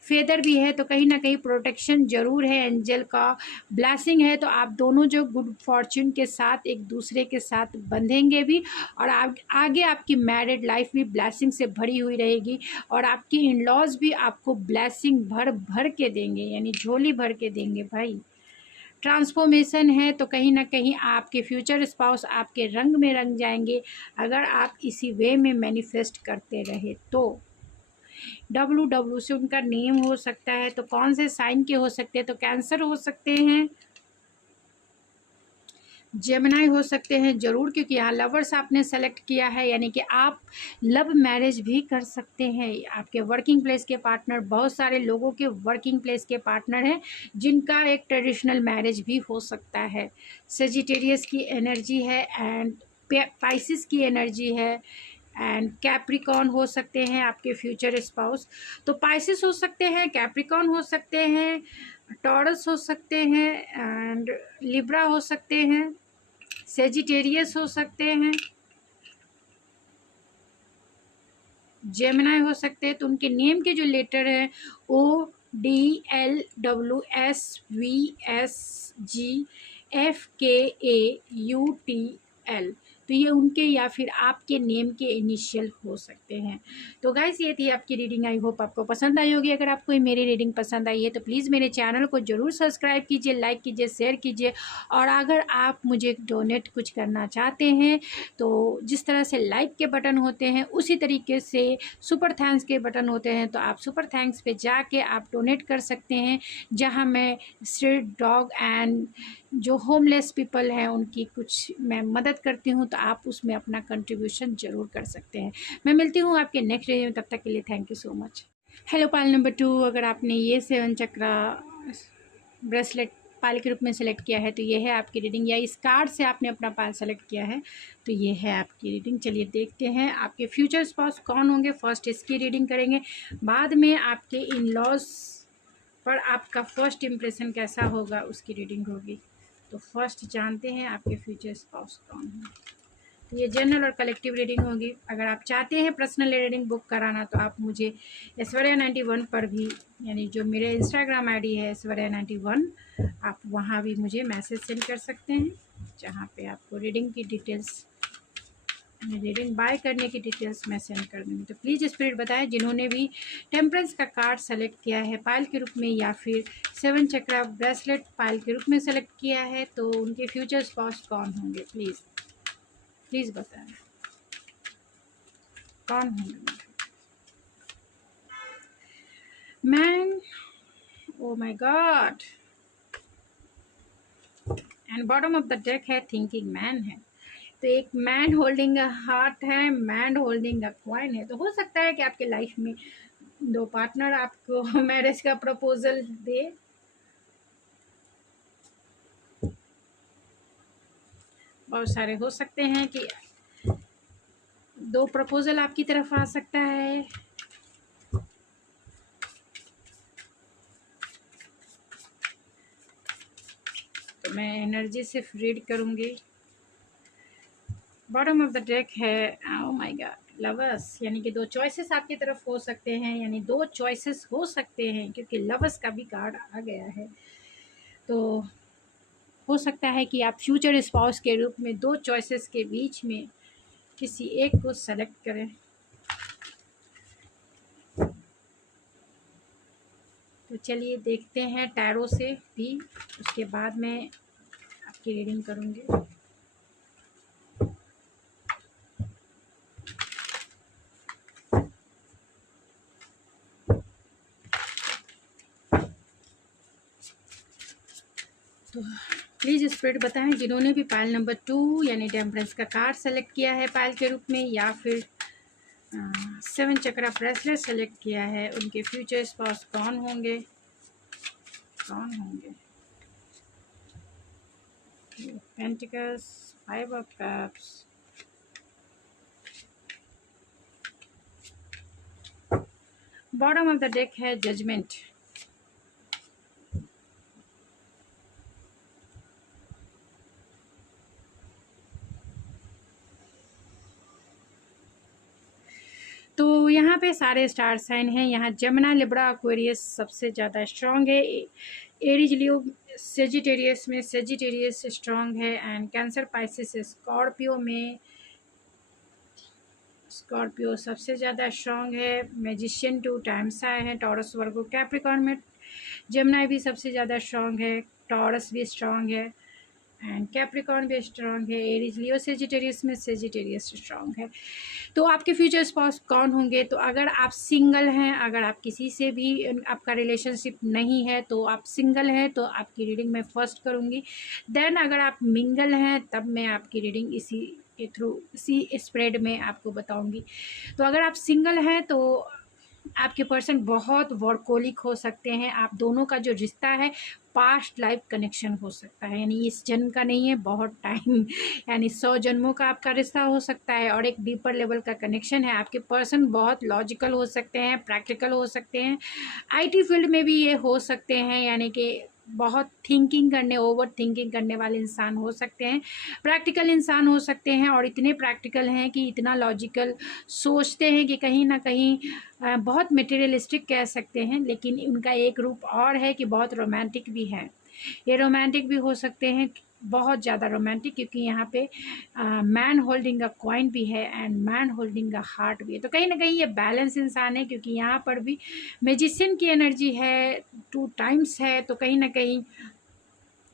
फेदर भी है तो कहीं ना कहीं प्रोटेक्शन ज़रूर है, एंजल का ब्लेसिंग है। तो आप दोनों जो गुड फॉर्च्यून के साथ एक दूसरे के साथ बंधेंगे भी, और आगे आपकी मैरिड लाइफ भी ब्लेसिंग से भरी हुई रहेगी। और आपकी इन लॉज भी आपको ब्लेसिंग भर भर के देंगे, यानी झोली भर के देंगे भाई। ट्रांसफॉर्मेशन है तो कहीं ना कहीं आपके फ्यूचर स्पाउस आपके रंग में रंग जाएंगे अगर आप इसी वे में मैनिफेस्ट करते रहे तो। डब्ल्यू से उनका नेम हो सकता है, तो कौन से साइन के हो सकते हैं, तो कैंसर हो सकते हैं, जेमिनाई हो सकते हैं ज़रूर, क्योंकि यहाँ लवर्स आपने सेलेक्ट किया है, यानी कि आप लव मैरिज भी कर सकते हैं। आपके वर्किंग प्लेस के पार्टनर, बहुत सारे लोगों के वर्किंग प्लेस के पार्टनर हैं जिनका एक ट्रेडिशनल मैरिज भी हो सकता है। सेजिटेरियस की एनर्जी है एंड पाइसिस की एनर्जी है एंड कैप्रिकॉन हो सकते हैं आपके फ्यूचर स्पाउस। तो पाइसिस हो सकते हैं, कैप्रिकॉन हो सकते हैं, टॉरस हो सकते हैं एंड लिब्रा हो सकते हैं, सेजिटेरियस हो सकते हैं, जेमिनाई हो सकते हैं, तो उनके नेम के जो लेटर हैं ODLWSVSGFKAUTL, तो ये उनके या फिर आपके नेम के इनिशियल हो सकते हैं। तो गाइस ये थी आपकी रीडिंग। आई होप आपको पसंद आई होगी। अगर आपको मेरी रीडिंग पसंद आई है तो प्लीज़ मेरे चैनल को ज़रूर सब्सक्राइब कीजिए, लाइक कीजिए, शेयर कीजिए। और अगर आप मुझे डोनेट कुछ करना चाहते हैं तो जिस तरह से लाइक के बटन होते हैं उसी तरीके से सुपर थैंक्स के बटन होते हैं, तो आप सुपर थैंक्स पे जाके आप डोनेट कर सकते हैं, जहां मैं स्ट्रीट डॉग एंड जो होमलेस पीपल हैं उनकी कुछ मैं मदद करती हूं, तो आप उसमें अपना कंट्रीब्यूशन ज़रूर कर सकते हैं। मैं मिलती हूं आपके नेक्स्ट वीडियो में, तब तक के लिए thank you so much. Hello Pal number 2, अगर आपने ये 7 चक्रा ब्रेसलेट पाल के रूप में सेलेक्ट किया है तो ये है आपकी रीडिंग, या इस कार्ड से आपने अपना पाल सेलेक्ट किया है तो ये है आपकी रीडिंग। चलिए देखते हैं आपके फ्यूचर स्पाउस कौन होंगे। फर्स्ट इसकी रीडिंग करेंगे, बाद में आपके इन लॉज पर आपका फर्स्ट इम्प्रेशन कैसा होगा उसकी रीडिंग होगी। तो फर्स्ट जानते हैं आपके फ्यूचर स्पाउस कौन है। तो ये जनरल और कलेक्टिव रीडिंग होगी। अगर आप चाहते हैं पर्सनल रीडिंग बुक कराना तो आप मुझे ऐश्वर्या91 पर भी, यानी जो मेरे इंस्टाग्राम आईडी है ऐश्वर्या91, आप वहाँ भी मुझे मैसेज सेंड कर सकते हैं, जहाँ पे आपको रीडिंग की डिटेल्स, रीडिंग बाय करने की डिटेल्स मैं सेंड कर दूँगी। तो प्लीज़ स्पिरिट बताएं जिन्होंने भी टेम्परेंस का कार्ड सेलेक्ट किया है पायल के रूप में, या फिर 7 चक्रा ब्रेसलेट पायल के रूप में सेलेक्ट किया है, तो उनके फ्यूचर स्पाउस कौन होंगे। प्लीज़ बताएं कौन होंगे। Man, oh my God, and bottom of the deck है थिंकिंग मैन है। तो एक मैन होल्डिंग अ हार्ट है, मैन होल्डिंग अ कॉइन है। तो हो सकता है कि आपके लाइफ में दो पार्टनर आपको मैरिज का प्रपोजल दे। बहुत सारे हो सकते हैं कि दो प्रपोजल आपकी तरफ आ सकता है। तो मैं एनर्जी सिर्फ रीड करूंगी। बॉटम ऑफ द डेक है ओ माय गॉड लवर्स, यानी कि दो चॉइसेस आपकी तरफ हो सकते हैं, यानी दो चॉइसेस हो सकते हैं क्योंकि लवर्स का भी कार्ड आ गया है। तो हो सकता है कि आप फ्यूचर स्पाउस के रूप में दो चॉइसेस के बीच में किसी एक को सेलेक्ट करें। तो चलिए देखते हैं टैरो से भी, उसके बाद मैं आपकी रीडिंग करूंगी। तो प्लीज़ स्पिरिट बताएं जिन्होंने भी पायल नंबर 2 यानी टेम्परेंस का कार्ड सेलेक्ट किया है पायल के रूप में, या फिर 7 चक्रा ब्रेसलेट सेलेक्ट किया है, उनके फ्यूचर स्पाउस कौन होंगे। Pentacles, 5 of cups, bottom of the deck है जजमेंट। तो यहाँ पे सारे स्टार साइन हैं। यहाँ जमुना, लिब्रा, एक्वेरियस सबसे ज़्यादा स्ट्रॉन्ग है। एरीज, लियो, सेजिटेरियस में सेजिटेरियस स्ट्रॉन्ग है, एंड कैंसर, पाइसिस, स्कॉर्पियो में स्कॉर्पियो सबसे ज़्यादा स्ट्रॉन्ग है। मैजिशियन 2 टाइम्स आए हैं। टॉरस, वर्गो, कैप्रिकॉर्न में जमुना भी सबसे ज़्यादा स्ट्रॉन्ग है, टॉरस भी स्ट्रॉन्ग है, एंड कैप्रिकॉर्न भी स्ट्रॉन्ग है। एरीज, लियो, सेजिटेरियस में सेजिटेरियस स्ट्रॉन्ग है। तो आपके फ्यूचर स्पाउस कौन होंगे। तो अगर आप सिंगल हैं, अगर आप किसी से भी आपका रिलेशनशिप नहीं है, तो आप सिंगल हैं तो आपकी रीडिंग मैं फर्स्ट करूँगी। देन अगर आप मिंगल हैं तब मैं आपकी रीडिंग इसी के थ्रू, इसी स्प्रेड में आपको बताऊँगी। तो अगर आप सिंगल हैं तो आपके पर्सन बहुत वर्कोलिक हो सकते हैं। आप दोनों का जो रिश्ता है पास्ट लाइफ कनेक्शन हो सकता है, यानी इस जन्म का नहीं है, बहुत टाइम यानी 100 जन्मों का आपका रिश्ता हो सकता है, और एक डीपर लेवल का कनेक्शन है। आपके पर्सन बहुत लॉजिकल हो सकते हैं, प्रैक्टिकल हो सकते हैं, आईटी फील्ड में भी ये हो सकते हैं, यानी कि बहुत थिंकिंग करने, ओवर थिंकिंग करने वाले इंसान हो सकते हैं, प्रैक्टिकल इंसान हो सकते हैं, और इतने प्रैक्टिकल हैं कि इतना लॉजिकल सोचते हैं कि कहीं ना कहीं बहुत मटेरियलिस्टिक कह सकते हैं। लेकिन उनका एक रूप और है कि बहुत रोमांटिक भी है। ये रोमांटिक भी हो सकते हैं, बहुत ज़्यादा रोमांटिक, क्योंकि यहाँ पे मैन होल्डिंग अ कॉइन भी है and man holding a heart भी है। तो कहीं ना कहीं ये बैलेंस इंसान है, क्योंकि यहाँ पर भी मैजिशियन की एनर्जी है, 2 टाइम्स है। तो कहीं ना कहीं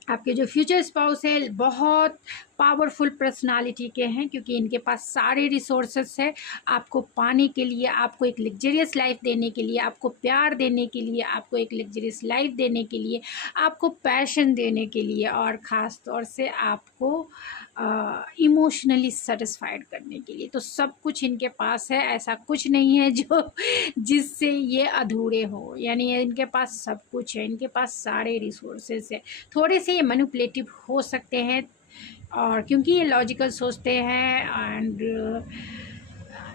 आपके जो फ्यूचर स्पाउस है बहुत पावरफुल पर्सनालिटी के हैं, क्योंकि इनके पास सारे रिसोर्सेस है आपको पाने के लिए, आपको एक लग्जरियस लाइफ देने के लिए, आपको प्यार देने के लिए, आपको एक लग्जरियस लाइफ देने के लिए, आपको पैशन देने के लिए, और ख़ास तौर से आपको इमोशनली सेटिस्फाइड करने के लिए। तो सब कुछ इनके पास है, ऐसा कुछ नहीं है जो जिससे ये अधूरे हो, यानी इनके पास सब कुछ है, इनके पास सारे रिसोर्सेज है। थोड़े से ये मैनिपुलेटिव हो सकते हैं, और क्योंकि ये लॉजिकल सोचते हैं एंड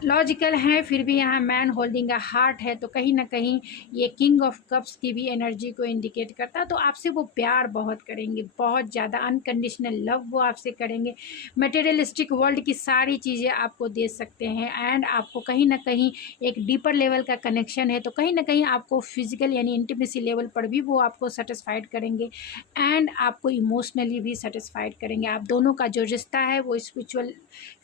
लॉजिकल हैं, फिर भी यहाँ मैन होल्डिंग अ हार्ट है। तो कहीं ना कहीं ये किंग ऑफ कप्स की भी एनर्जी को इंडिकेट करता है। तो आपसे वो प्यार बहुत करेंगे, बहुत ज़्यादा अनकंडीशनल लव वो आपसे करेंगे। मटेरियलिस्टिक वर्ल्ड की सारी चीज़ें आपको दे सकते हैं, एंड आपको कहीं ना कहीं एक डीपर लेवल का कनेक्शन है, तो कहीं ना कहीं आपको फिजिकल यानी इंटीमेसी लेवल पर भी वो आपको सेटिस्फाइड करेंगे, एंड आपको इमोशनली भी सेटिस्फाइड करेंगे। आप दोनों का जो रिश्ता है वो स्पिरिचुअल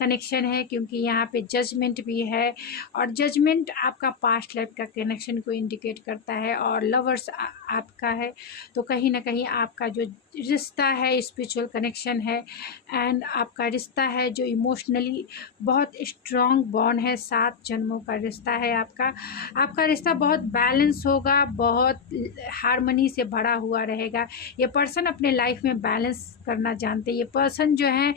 कनेक्शन है, क्योंकि यहाँ पे जजमेंट भी है, और जजमेंट आपका पास्ट लाइफ का कनेक्शन को इंडिकेट करता है, और लवर्स आपका है। तो कहीं ना कहीं आपका जो रिश्ता है स्पिरिचुअल कनेक्शन है, एंड आपका रिश्ता है जो इमोशनली बहुत स्ट्रॉन्ग बॉन्ड है, 7 जन्मों का रिश्ता है आपका। आपका रिश्ता बहुत बैलेंस होगा, बहुत हारमनी से भरा हुआ रहेगा। ये पर्सन अपने लाइफ में बैलेंस करना जानते हैं। ये पर्सन जो है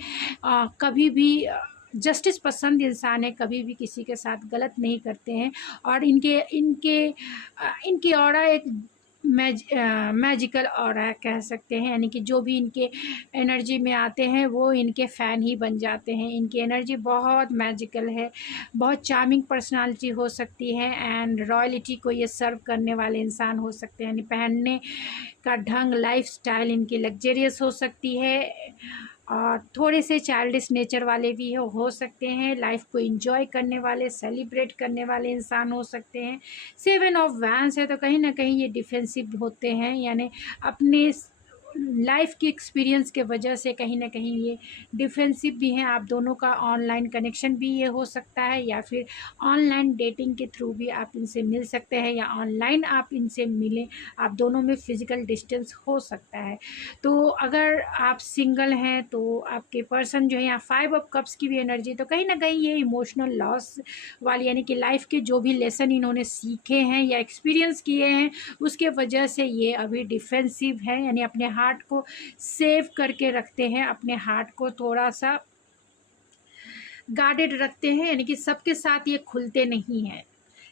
कभी भी जस्टिस पसंद इंसान है, कभी भी किसी के साथ गलत नहीं करते हैं, और इनके इनके इनकी ऑरा एक मैजिकल ऑरा कह सकते हैं, यानी कि जो भी इनके एनर्जी में आते हैं वो इनके फ़ैन ही बन जाते हैं। इनकी एनर्जी बहुत मैजिकल है, बहुत चार्मिंग पर्सनालिटी हो सकती है, एंड रॉयल्टी को ये सर्व करने वाले इंसान हो सकते हैं। यानी पहनने का ढंग, लाइफस्टाइल इनकी लग्जरियस हो सकती है, और थोड़े से चाइल्डिश नेचर वाले भी हो सकते हैं। लाइफ को एंजॉय करने वाले, सेलिब्रेट करने वाले इंसान हो सकते हैं। 7 ऑफ वैंस है, तो कहीं ना कहीं ये डिफेंसिव होते हैं, यानी अपने लाइफ की एक्सपीरियंस के वजह से कहीं ना कहीं ये डिफेंसिव भी हैं। आप दोनों का ऑनलाइन कनेक्शन भी ये हो सकता है, या फिर ऑनलाइन डेटिंग के थ्रू भी आप इनसे मिल सकते हैं, या ऑनलाइन आप इनसे मिलें, आप दोनों में फ़िज़िकल डिस्टेंस हो सकता है। तो अगर आप सिंगल हैं तो आपके पर्सन जो है, यहाँ 5 ऑफ कप्स की भी एनर्जी, तो कहीं ना कहीं ये इमोशनल लॉस वाली, यानी कि लाइफ के जो भी लेसन इन्होंने सीखे हैं या एक्सपीरियंस किए हैं उसके वजह से ये अभी डिफेंसिव है, यानी अपने हार्ट को सेव करके रखते हैं, अपने हार्ट को थोड़ा सा गार्डेड रखते हैं, यानी कि सबके साथ ये खुलते नहीं हैं।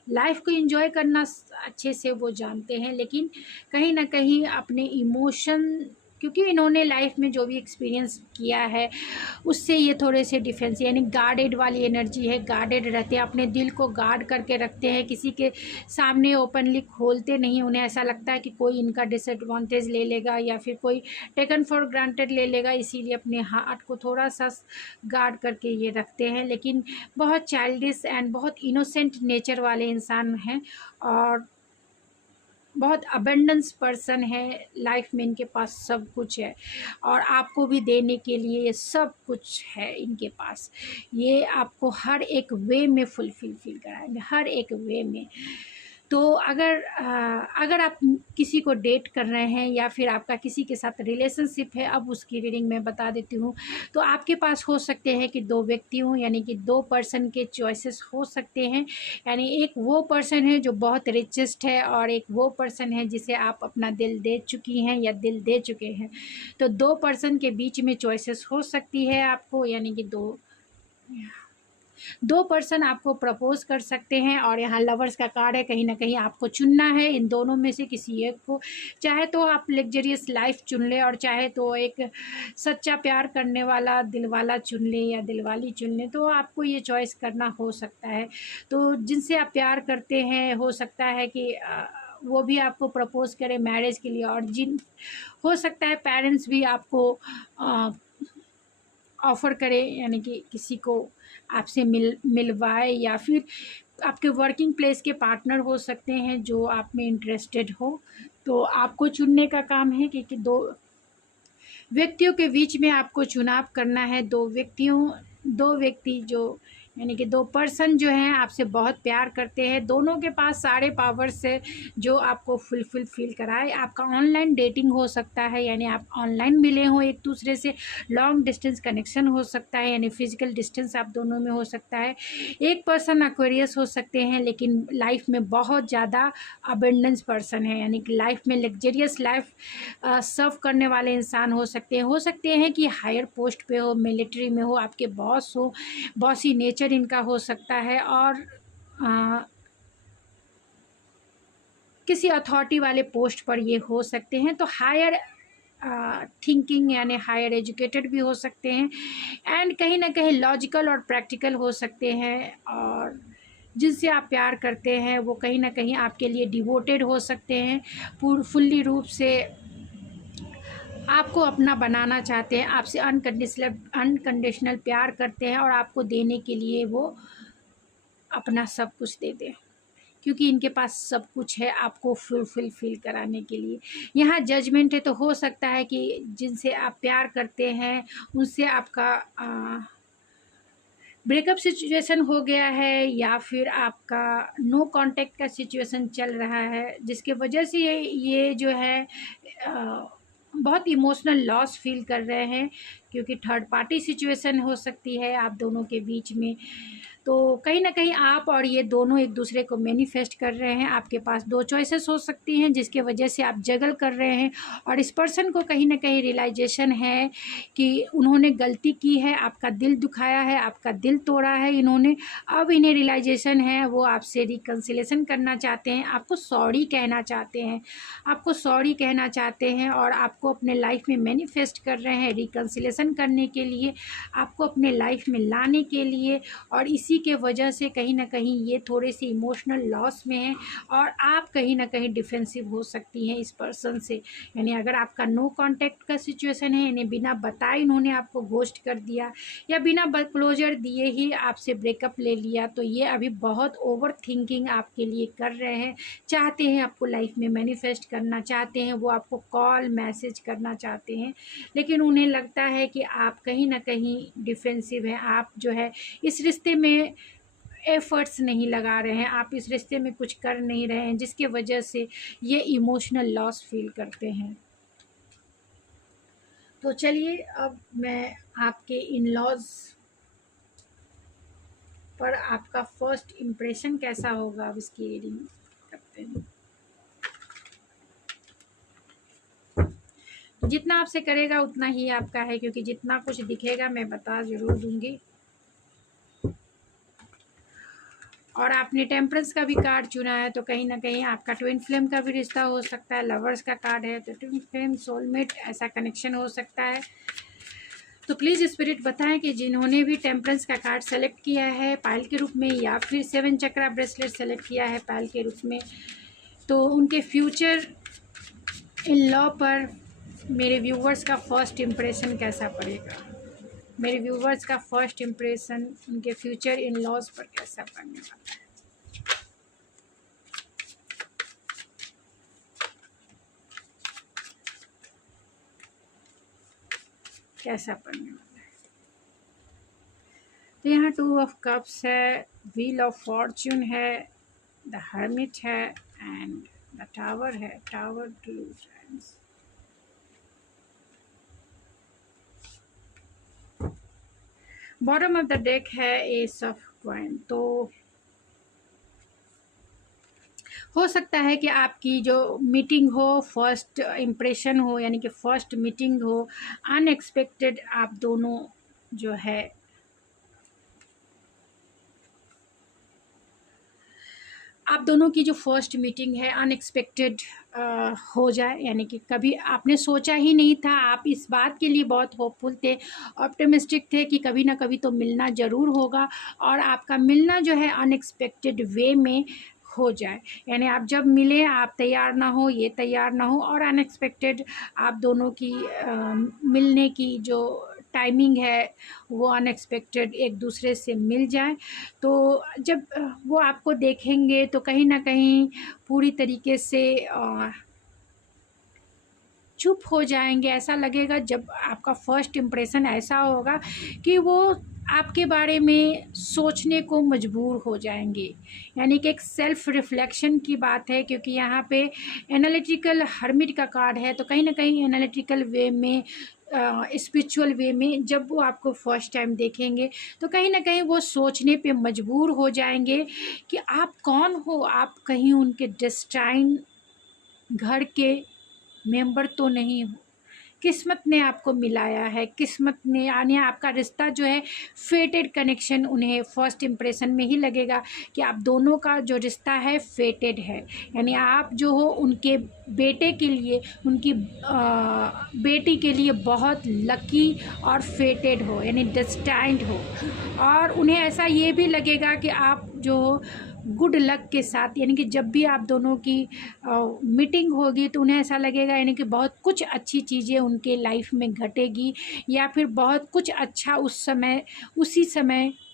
लाइफ को एंजॉय करना अच्छे से वो जानते हैं, लेकिन कहीं ना कहीं अपने इमोशन, क्योंकि इन्होंने लाइफ में जो भी एक्सपीरियंस किया है उससे ये थोड़े से डिफेंस, यानी गार्डेड वाली एनर्जी है, गार्डेड रहते हैं, अपने दिल को गार्ड करके रखते हैं, किसी के सामने ओपनली खोलते नहीं। उन्हें ऐसा लगता है कि कोई इनका डिसएडवांटेज ले लेगा, या फिर कोई टेकन फॉर ग्रांटेड ले लेगा, इसीलिए अपने हार्ट को थोड़ा सा गार्ड करके ये रखते हैं। लेकिन बहुत चाइल्डिश एंड बहुत इनोसेंट नेचर वाले इंसान हैं, और बहुत अबेंडेंस पर्सन है। लाइफ में इनके पास सब कुछ है, और आपको भी देने के लिए ये सब कुछ है इनके पास। ये आपको हर एक वे में फुलफिल कराएंगे, हर एक वे में। तो अगर आप किसी को डेट कर रहे हैं, या फिर आपका किसी के साथ रिलेशनशिप है, अब उसकी रीडिंग मैं बता देती हूँ। तो आपके पास हो सकते हैं कि 2 व्यक्ति हों, यानी कि 2 पर्सन के चॉइसेस हो सकते हैं। यानी एक वो पर्सन है जो बहुत रिचेस्ट है, और एक वो पर्सन है जिसे आप अपना दिल दे चुकी हैं या दिल दे चुके हैं। तो 2 पर्सन के बीच में चॉइसेस हो सकती है आपको, यानी कि 2 पर्सन आपको प्रपोज कर सकते हैं, और यहाँ लवर्स का कार्ड है। कहीं ना कहीं आपको चुनना है इन दोनों में से किसी एक को। चाहे तो आप लग्जरियस लाइफ चुन लें, और चाहे तो एक सच्चा प्यार करने वाला दिलवाला चुन लें या दिलवाली चुन लें। तो आपको ये चॉइस करना हो सकता है। तो जिनसे आप प्यार करते हैं, हो सकता है कि वो भी आपको प्रपोज करे मैरिज के लिए, और जिन हो सकता है पेरेंट्स भी आपको ऑफ़र करे, यानी कि किसी को आपसे मिलवाए, या फिर आपके वर्किंग प्लेस के पार्टनर हो सकते हैं जो आप में इंटरेस्टेड हो। तो आपको चुनने का काम है कि दो व्यक्तियों के बीच में आपको चुनाव करना है। दो व्यक्ति जो, यानी कि दो पर्सन जो हैं आपसे बहुत प्यार करते हैं, दोनों के पास सारे पावर्स है जो आपको फुलफिल फील कराए। आपका ऑनलाइन डेटिंग हो सकता है, यानी आप ऑनलाइन मिले हो एक दूसरे से, लॉन्ग डिस्टेंस कनेक्शन हो सकता है, यानी फिजिकल डिस्टेंस आप दोनों में हो सकता है। एक पर्सन एक्वेरियस हो सकते हैं, लेकिन लाइफ में बहुत ज़्यादा अबेंडेंस पर्सन है, यानी कि लाइफ में लग्जरियस लाइफ सर्व करने वाले इंसान हो सकते हैं कि हायर पोस्ट पे हो, मिलिट्री में हो, आपके बॉस हो, बॉसी नेचर इनका हो सकता है, और किसी अथॉरिटी वाले पोस्ट पर ये हो सकते हैं। तो हायर थिंकिंग यानी हायर एजुकेटेड भी हो सकते हैं, एंड कहीं ना कहीं लॉजिकल और प्रैक्टिकल हो सकते हैं, और जिनसे आप प्यार करते हैं वो कहीं ना कहीं आपके लिए डिवोटेड हो सकते हैं, फुल्ली रूप से आपको अपना बनाना चाहते हैं, आपसे अनकंडीशनल प्यार करते हैं, और आपको देने के लिए वो अपना सब कुछ दे दें, क्योंकि इनके पास सब कुछ है आपको फुलफिल फील कराने के लिए। यहाँ जजमेंट है, तो हो सकता है कि जिनसे आप प्यार करते हैं उनसे आपका ब्रेकअप सिचुएशन हो गया है, या फिर आपका नो कांटेक्ट का सिचुएशन चल रहा है, जिसके वजह से ये जो है बहुत इमोशनल लॉस फील कर रहे हैं, क्योंकि थर्ड पार्टी सिचुएशन हो सकती है आप दोनों के बीच में। तो कहीं ना कहीं आप और ये दोनों एक दूसरे को मैनिफेस्ट कर रहे हैं। आपके पास दो चॉइसेस हो सकती हैं, जिसके वजह से आप जगल कर रहे हैं, और इस पर्सन को कहीं ना कहीं रियलाइजेशन है कि उन्होंने गलती की है, आपका दिल दुखाया है, आपका दिल तोड़ा है इन्होंने। अब इन्हें रियलाइजेशन है, वो आपसे रिकन्सिलेशन करना चाहते हैं, आपको सॉरी कहना चाहते हैं, और आपको अपने लाइफ में मैनिफेस्ट कर रहे हैं रिकन्सिलेशन करने के लिए, आपको अपने लाइफ में लाने के लिए। और इसी के वजह से कहीं ना कहीं ये थोड़े से इमोशनल लॉस में हैं, और आप कहीं ना कहीं डिफेंसिव हो सकती हैं इस पर्सन से। यानी अगर आपका नो कांटेक्ट का सिचुएशन है, यानी बिना बताए इन्होंने आपको घोस्ट कर दिया, या बिना क्लोजर दिए ही आपसे ब्रेकअप ले लिया, तो ये अभी बहुत ओवर थिंकिंग आपके लिए कर रहे हैं, चाहते हैं आपको लाइफ में मैनिफेस्ट करना चाहते हैं, वो आपको कॉल मैसेज करना चाहते हैं, लेकिन उन्हें लगता है कि आप कहीं ना कहीं डिफेंसिव हैं, आप जो है इस रिश्ते में एफ़र्ट्स नहीं लगा रहे हैं, आप इस रिश्ते में कुछ कर नहीं रहे हैं, जिसके वजह से ये इमोशनल लॉस फील करते हैं। तो चलिए अब मैं आपके इन लॉज पर आपका फर्स्ट इम्प्रेशन कैसा होगा, अब इसकी रीडिंग करते हैं। जितना आपसे करेगा उतना ही आपका है, क्योंकि जितना कुछ दिखेगा मैं बता ज़रूर दूंगी। और आपने टेम्परेंस का भी कार्ड चुना है, तो कहीं ना कहीं आपका ट्विन फ्लेम का भी रिश्ता हो सकता है। लवर्स का कार्ड है, तो ट्विन फ्लेम, सोलमेट, ऐसा कनेक्शन हो सकता है। तो प्लीज़ स्पिरिट बताएं कि जिन्होंने भी टेम्परेंस का कार्ड सेलेक्ट किया है पायल के रूप में, या फिर 7 चक्रा ब्रेसलेट सेलेक्ट किया है पायल के रूप में, तो उनके फ्यूचर इन लॉ पर मेरे व्यूवर्स का फर्स्ट इम्प्रेशन कैसा पड़ेगा। मेरे व्यूवर्स का फर्स्ट इम्प्रेशन उनके फ्यूचर इन लॉज पर कैसा पड़ने वाला है। कैसा पड़ने वाला है। तो यहाँ 2 ऑफ कप्स है, व्हील ऑफ फॉर्च्यून है, द हर्मिट है, एंड द टावर है, tower 2 times. Bottom of the deck है एस ऑफ कॉइन। तो हो सकता है कि आपकी जो मीटिंग हो, फर्स्ट इम्प्रेशन हो, यानी कि फर्स्ट मीटिंग हो, अनएक्सपेक्टेड आप दोनों जो है आप दोनों की जो फर्स्ट मीटिंग है अनएक्सपेक्टेड हो जाए, यानी कि कभी आपने सोचा ही नहीं था। आप इस बात के लिए बहुत होपफुल थे, ऑप्टिमिस्टिक थे कि कभी ना कभी तो मिलना ज़रूर होगा, और आपका मिलना जो है अनएक्सपेक्टेड वे में हो जाए। यानी आप जब मिलें आप तैयार ना हो, ये तैयार ना हो, और अनएक्सपेक्टेड आप दोनों की मिलने की जो टाइमिंग है वो अनएक्सपेक्टेड एक दूसरे से मिल जाए। तो जब वो आपको देखेंगे तो कहीं ना कहीं पूरी तरीके से चुप हो जाएंगे। ऐसा लगेगा, जब आपका फर्स्ट इम्प्रेशन ऐसा होगा कि वो आपके बारे में सोचने को मजबूर हो जाएंगे। यानी कि एक सेल्फ रिफ्लेक्शन की बात है, क्योंकि यहाँ पे एनालिटिकल हर्मिट का कार्ड है, तो कहीं ना कहीं एनालिटिकल वे में स्पिरिचुअल वे में जब वो आपको फर्स्ट टाइम देखेंगे तो कहीं ना कहीं वो सोचने पे मजबूर हो जाएंगे कि आप कौन हो, आप कहीं उनके डेस्टाइन घर के मेंबर तो नहीं हो। किस्मत ने आपको मिलाया है, किस्मत ने, यानी आपका रिश्ता जो है फेटेड कनेक्शन उन्हें फर्स्ट इम्प्रेशन में ही लगेगा कि आप दोनों का जो रिश्ता है फेटेड है। यानी आप जो हो उनके बेटे के लिए, उनकी बेटी के लिए बहुत लकी और फेटेड हो, यानी डेस्टाइंड हो। और उन्हें ऐसा ये भी लगेगा कि आप जो गुड लक के साथ, यानी कि जब भी आप दोनों की मीटिंग होगी तो उन्हें ऐसा लगेगा यानी कि बहुत कुछ अच्छी चीज़ें उनके लाइफ में घटेगी, या फिर बहुत कुछ अच्छा उस समय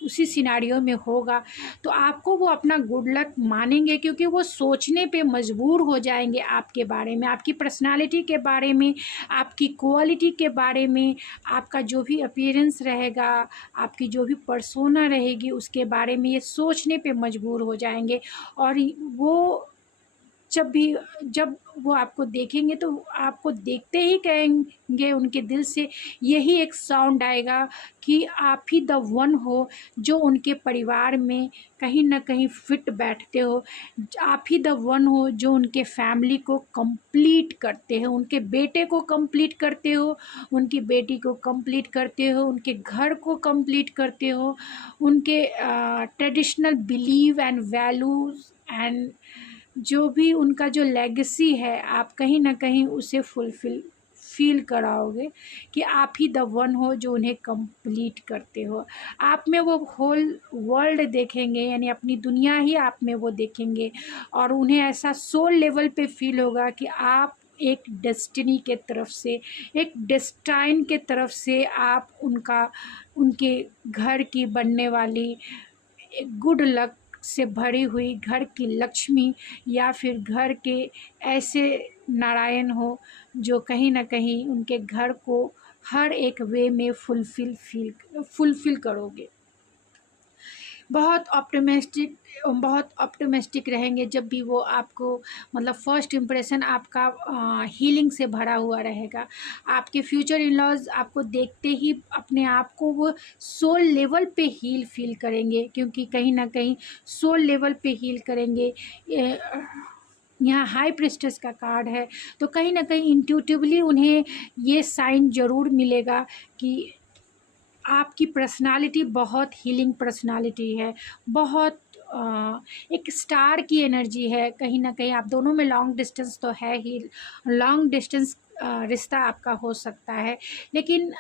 उसी सिनारियो में होगा। तो आपको वो अपना गुड लक मानेंगे, क्योंकि वो सोचने पे मजबूर हो जाएंगे आपके बारे में, आपकी पर्सनालिटी के बारे में, आपकी क्वालिटी के बारे में, आपका जो भी अपीयरेंस रहेगा, आपकी जो भी पर्सोना रहेगी उसके बारे में ये सोचने पे मजबूर हो जाएंगे। और वो जब वो आपको देखेंगे तो आपको देखते ही कहेंगे उनके दिल से यही एक साउंड आएगा कि आप ही द वन हो जो उनके परिवार में कहीं ना कहीं फिट बैठते हो। आप ही द वन हो जो उनके फैमिली को कंप्लीट करते हो, उनके बेटे को कंप्लीट करते हो, उनकी बेटी को कंप्लीट करते हो, उनके घर को कंप्लीट करते हो, उनके traditional believe and values and जो भी उनका जो लेगेसी है आप कहीं ना कहीं उसे फील कराओगे कि आप ही द वन हो जो उन्हें कंप्लीट करते हो। आप में वो होल वर्ल्ड देखेंगे, यानी अपनी दुनिया ही आप में वो देखेंगे, और उन्हें ऐसा सोल लेवल पे फील होगा कि आप एक डेस्टिनी के तरफ से, एक डेस्टाइन के तरफ से आप उनके घर की बनने वाली गुड लक से भरी हुई घर की लक्ष्मी, या फिर घर के ऐसे नारायण हो जो कहीं ना कहीं उनके घर को हर एक वे में फुलफिल करोगे। बहुत ऑप्टिमिस्टिक रहेंगे जब भी वो आपको, मतलब फ़र्स्ट इम्प्रेशन आपका हीलिंग से भरा हुआ रहेगा। आपके फ्यूचर इन लॉज़ आपको देखते ही अपने आप को वो सोल लेवल पे हील फील करेंगे, क्योंकि कहीं ना कहीं सोल लेवल पे हील करेंगे। यहाँ हाई प्रिस्टेस का कार्ड है, तो कहीं ना कहीं इंट्यूटिवली उन्हें ये साइन ज़रूर मिलेगा कि आपकी पर्सनालिटी बहुत हीलिंग पर्सनालिटी है, बहुत एक स्टार की एनर्जी है। कहीं ना कहीं आप दोनों में लॉन्ग डिस्टेंस तो है ही, लॉन्ग डिस्टेंस रिश्ता आपका हो सकता है, लेकिन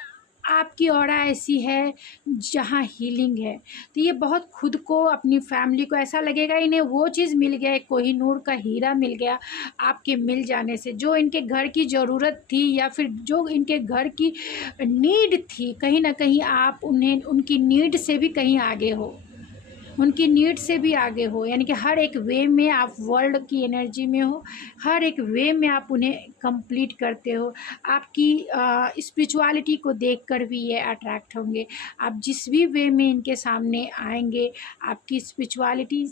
आपकी ऑरा ऐसी है जहाँ हीलिंग है। तो ये बहुत खुद को, अपनी फैमिली को ऐसा लगेगा इन्हें वो चीज़ मिल गया, एक कोहिनूर का हीरा मिल गया आपके मिल जाने से, जो इनके घर की ज़रूरत थी या फिर जो इनके घर की नीड थी। कहीं ना कहीं आप उन्हें उनकी नीड से भी कहीं आगे हो, उनकी नीड से भी आगे हो, यानी कि हर एक वे में आप वर्ल्ड की एनर्जी में हो, हर एक वे में आप उन्हें कंप्लीट करते हो। आपकी स्पिरिचुअलिटी को देखकर भी ये अट्रैक्ट होंगे। आप जिस भी वे में इनके सामने आएंगे आपकी स्पिरिचुअलिटी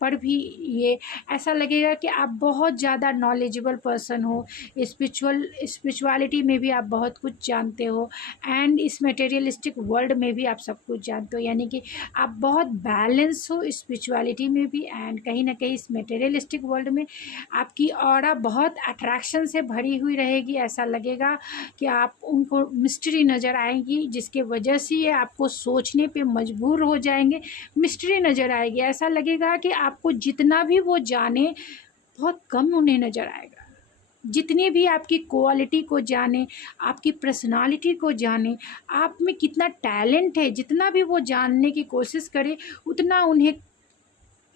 पर भी ये ऐसा लगेगा कि आप बहुत ज़्यादा नॉलेजेबल पर्सन हो, स्पिरिचुअलिटी में भी आप बहुत कुछ जानते हो, एंड इस मटेरियलिस्टिक वर्ल्ड में भी आप सब कुछ जानते हो। यानी कि आप बहुत बैलेंस हो स्पिरिचुअलिटी में भी, एंड कहीं ना कहीं इस मटेरियलिस्टिक वर्ल्ड में आपकी ऑरा बहुत अट्रैक्शन से भरी हुई रहेगी। ऐसा लगेगा कि आप उनको मिस्ट्री नज़र आएगी, जिसके वजह से ये आपको सोचने पे मजबूर हो जाएंगे। मिस्ट्री नज़र आएगी, ऐसा लगेगा कि आपको जितना भी वो जाने बहुत कम उन्हें नज़र आएगा। जितनी भी आपकी क्वालिटी को जाने, आपकी पर्सनालिटी को जाने, आप में कितना टैलेंट है, जितना भी वो जानने की कोशिश करे उतना उन्हें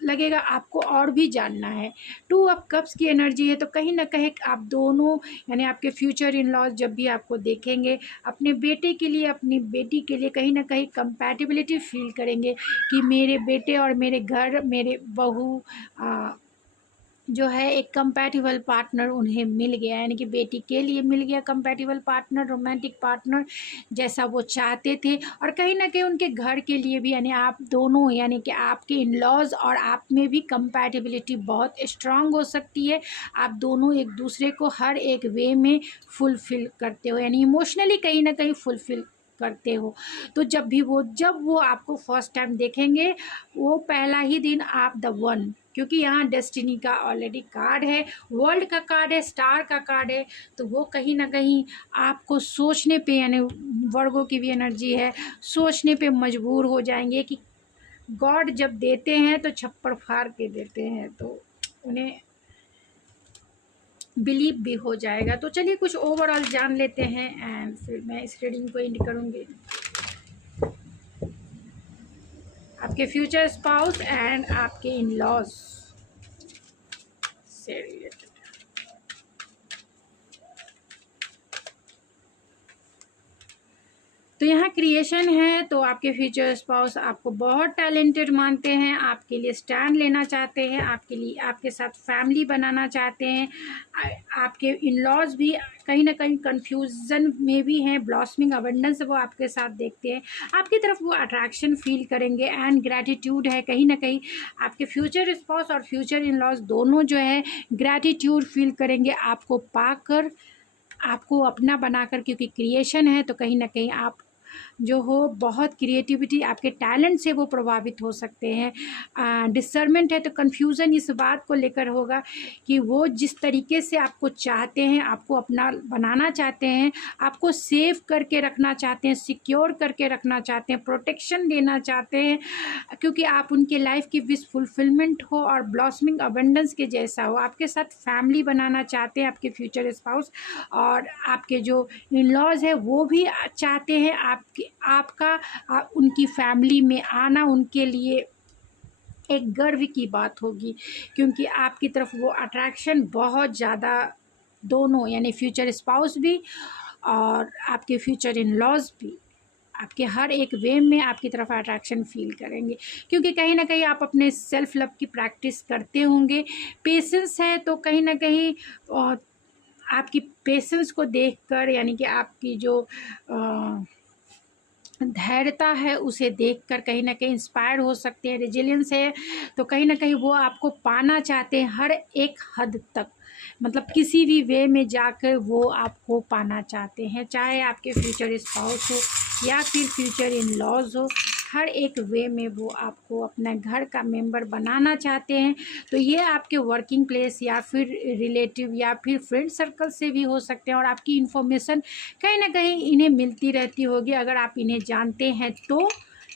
लगेगा आपको और भी जानना है। 2 ऑफ कप्स की एनर्जी है, तो कहीं ना कहीं आप दोनों यानी आपके फ्यूचर इन लॉज जब भी आपको देखेंगे, अपने बेटे के लिए अपनी बेटी के लिए कहीं ना कहीं कंपैटिबिलिटी फील करेंगे कि मेरे बेटे और मेरे घर मेरे बहू जो है एक कंपैटिबल पार्टनर उन्हें मिल गया, यानी कि बेटी के लिए मिल गया कंपैटिबल पार्टनर, रोमांटिक पार्टनर जैसा वो चाहते थे। और कहीं ना कहीं उनके घर के लिए भी, यानी आप दोनों यानी कि आपके इन लॉज और आप में भी कंपैटिबिलिटी बहुत स्ट्रांग हो सकती है। आप दोनों एक दूसरे को हर एक वे में फुलफ़िल करते हो, यानी इमोशनली कहीं ना कहीं फुलफ़िल करते हो। तो जब वो आपको फर्स्ट टाइम देखेंगे, वो पहला ही दिन आप द वन, क्योंकि यहाँ डेस्टिनी का ऑलरेडी कार्ड है, वर्ल्ड का कार्ड है, स्टार का कार्ड है, तो वो कहीं ना कहीं आपको सोचने पे, यानी वर्गों की भी एनर्जी है, सोचने पे मजबूर हो जाएंगे कि गॉड जब देते हैं तो छप्पड़ फाड़ के देते हैं, तो उन्हें बिलीव भी हो जाएगा। तो चलिए कुछ ओवरऑल जान लेते हैं एंड फिर मैं इस रीडिंग को एंड करूँगी। आपके फ्यूचर स्पाउस एंड आपके इन लॉज से रिलेटेड। तो यहाँ क्रिएशन है, तो आपके फ्यूचर स्पाउस आपको बहुत टैलेंटेड मानते हैं, आपके लिए स्टैंड लेना चाहते हैं, आपके लिए आपके साथ फैमिली बनाना चाहते हैं। आपके इन लॉज भी कहीं ना कहीं कन्फ्यूज़न में भी हैं, ब्लॉसमिंग अबंडेंस वो आपके साथ देखते हैं, आपकी तरफ वो अट्रैक्शन फील करेंगे एंड ग्रैटिट्यूड है। कहीं ना कहीं आपके फ्यूचर स्पाउस और फ्यूचर इन लॉज दोनों जो है ग्रैटिट्यूड फील करेंगे आपको पाकर, आपको अपना बनाकर, क्योंकि क्रिएशन है तो कहीं ना कहीं आप जो हो बहुत क्रिएटिविटी आपके टैलेंट से वो प्रभावित हो सकते हैं। डिसर्मेंट है तो कन्फ्यूज़न इस बात को लेकर होगा कि वो जिस तरीके से आपको चाहते हैं, आपको अपना बनाना चाहते हैं, आपको सेव करके रखना चाहते हैं, सिक्योर करके रखना चाहते हैं, प्रोटेक्शन देना चाहते हैं, क्योंकि आप उनके लाइफ की विश फुलफिलमेंट हो और ब्लॉसमिंग अबंडेंस के जैसा हो। आपके साथ फैमिली बनाना चाहते हैं आपके फ्यूचर स्पाउस, और आपके जो इन लॉज है वो भी चाहते हैं आपका उनकी फैमिली में आना उनके लिए एक गर्व की बात होगी, क्योंकि आपकी तरफ वो अट्रैक्शन बहुत ज़्यादा, दोनों यानी फ्यूचर स्पाउस भी और आपके फ्यूचर इन लॉज भी आपके हर एक वे में आपकी तरफ अट्रैक्शन फील करेंगे, क्योंकि कहीं ना कहीं आप अपने सेल्फ लव की प्रैक्टिस करते होंगे। पेशेंस है तो कहीं ना कहीं आपकी पेशेंस को देखकर, यानी कि आपकी जो धैर्यता है उसे देखकर कहीं ना कहीं इंस्पायर हो सकते हैं। रेजिलियंस है तो कहीं ना कहीं वो आपको पाना चाहते हैं हर एक हद तक, मतलब किसी भी वे में जाकर वो आपको पाना चाहते हैं, चाहे आपके फ्यूचर स्पाउस हो या फिर फ्यूचर इन लॉज हो, हर एक वे में वो आपको अपना घर का मेंबर बनाना चाहते हैं। तो ये आपके वर्किंग प्लेस या फिर रिलेटिव या फिर फ्रेंड सर्कल से भी हो सकते हैं, और आपकी इन्फॉर्मेशन कहीं ना कहीं इन्हें मिलती रहती होगी अगर आप इन्हें जानते हैं तो।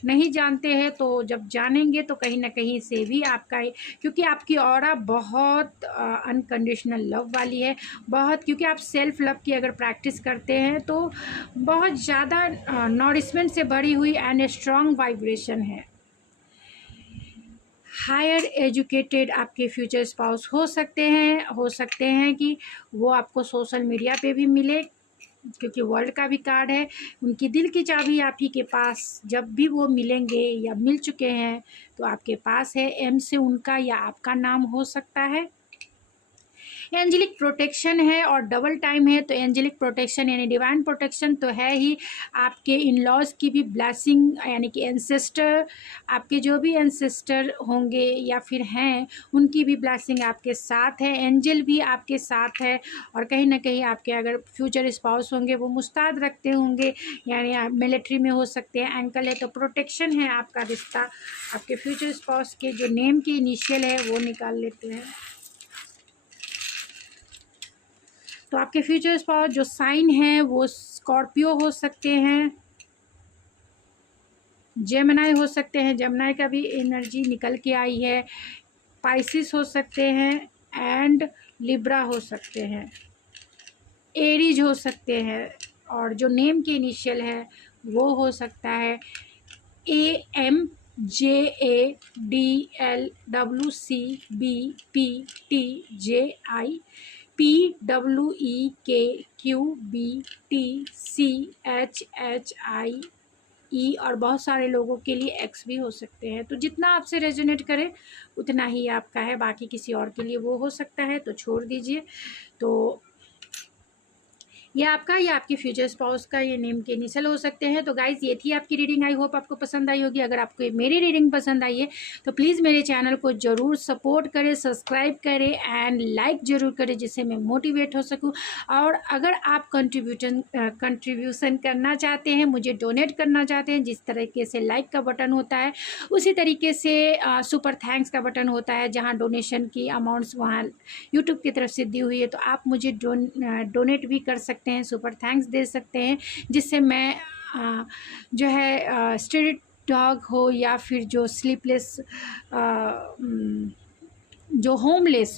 नहीं जानते हैं तो जब जानेंगे तो कहीं ना कहीं से भी आपका, क्योंकि आपकी ऑरा बहुत अनकंडीशनल लव वाली है, बहुत, क्योंकि आप सेल्फ लव की अगर प्रैक्टिस करते हैं तो बहुत ज़्यादा नॉरिशमेंट से भरी हुई एंड स्ट्रॉन्ग वाइब्रेशन है। हायर एजुकेटेड आपके फ्यूचर स्पाउस हो सकते हैं कि वो आपको सोशल मीडिया पे भी मिले, क्योंकि वर्ल्ड का भी कार्ड है। उनकी दिल की चाबी आप ही के पास जब भी वो मिलेंगे या मिल चुके हैं तो आपके पास है। एम से उनका या आपका नाम हो सकता है। एंजेलिक प्रोटेक्शन है और डबल टाइम है, तो एंजेलिक प्रोटेक्शन यानी डिवाइन प्रोटेक्शन तो है ही, आपके इन लॉज की भी ब्लेसिंग, यानी कि एंसेस्टर, आपके जो भी एंसेस्टर होंगे या फिर हैं उनकी भी ब्लेसिंग आपके साथ है। एंजल भी आपके साथ है, और कहीं ना कहीं आपके अगर फ्यूचर स्पाउस होंगे वो मुस्ताद रखते होंगे, यानी आप मिलिट्री में हो सकते हैं। एंकल है तो प्रोटेक्शन है आपका रिश्ता। आपके फ्यूचर स्पाउस के जो नेम की इनिशियल है वो निकाल लेते हैं। तो आपके फ्यूचर स्पाउस जो साइन है वो स्कॉर्पियो हो सकते हैं, जेमिनाई हो सकते हैं, जेमिनाई का भी एनर्जी निकल के आई है, पाइसिस हो सकते हैं एंड लिब्रा हो सकते हैं, एरीज हो सकते हैं, और जो नेम की इनिशियल है वो हो सकता है AM JADLWCBPTJIPWEKQBTCHHIE, और बहुत सारे लोगों के लिए एक्स भी हो सकते हैं। तो जितना आपसे रेजोनेट करे उतना ही आपका है, बाकी किसी और के लिए वो हो सकता है, तो छोड़ दीजिए। तो ये आपका या आपके फ्यूचर स्पाउस का ये नेम के इनिशियल हो सकते हैं। तो गाइज़, ये थी आपकी रीडिंग। आई होप आपको पसंद आई होगी। अगर आपको मेरी रीडिंग पसंद आई है तो प्लीज़ मेरे चैनल को ज़रूर सपोर्ट करें, सब्सक्राइब करें एंड लाइक ज़रूर करें, जिससे मैं मोटिवेट हो सकूं। और अगर आप कंट्रीब्यूशन करना चाहते हैं, मुझे डोनेट करना चाहते हैं, जिस तरीके से लाइक का बटन होता है उसी तरीके से सुपर थैंक्स का बटन होता है, जहाँ डोनेशन की अमाउंट्स वहाँ यूट्यूब की तरफ से दी हुई है। तो आप मुझे डोनेट भी कर सकते हैं, सुपर थैंक्स दे सकते हैं, जिससे मैं जो है स्ट्रीट डॉग हो या फिर जो स्लीपलेस जो होमलेस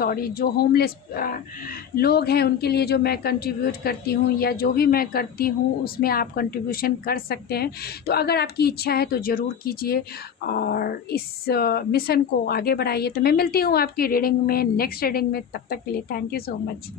लोग हैं उनके लिए जो मैं कंट्रीब्यूट करती हूँ या जो भी मैं करती हूँ उसमें आप कंट्रीब्यूशन कर सकते हैं। तो अगर आपकी इच्छा है तो ज़रूर कीजिए और इस मिशन को आगे बढ़ाइए। तो मैं मिलती हूँ आपकी रीडिंग में, नेक्स्ट रीडिंग में। तब तक के लिए थैंक यू सो मच।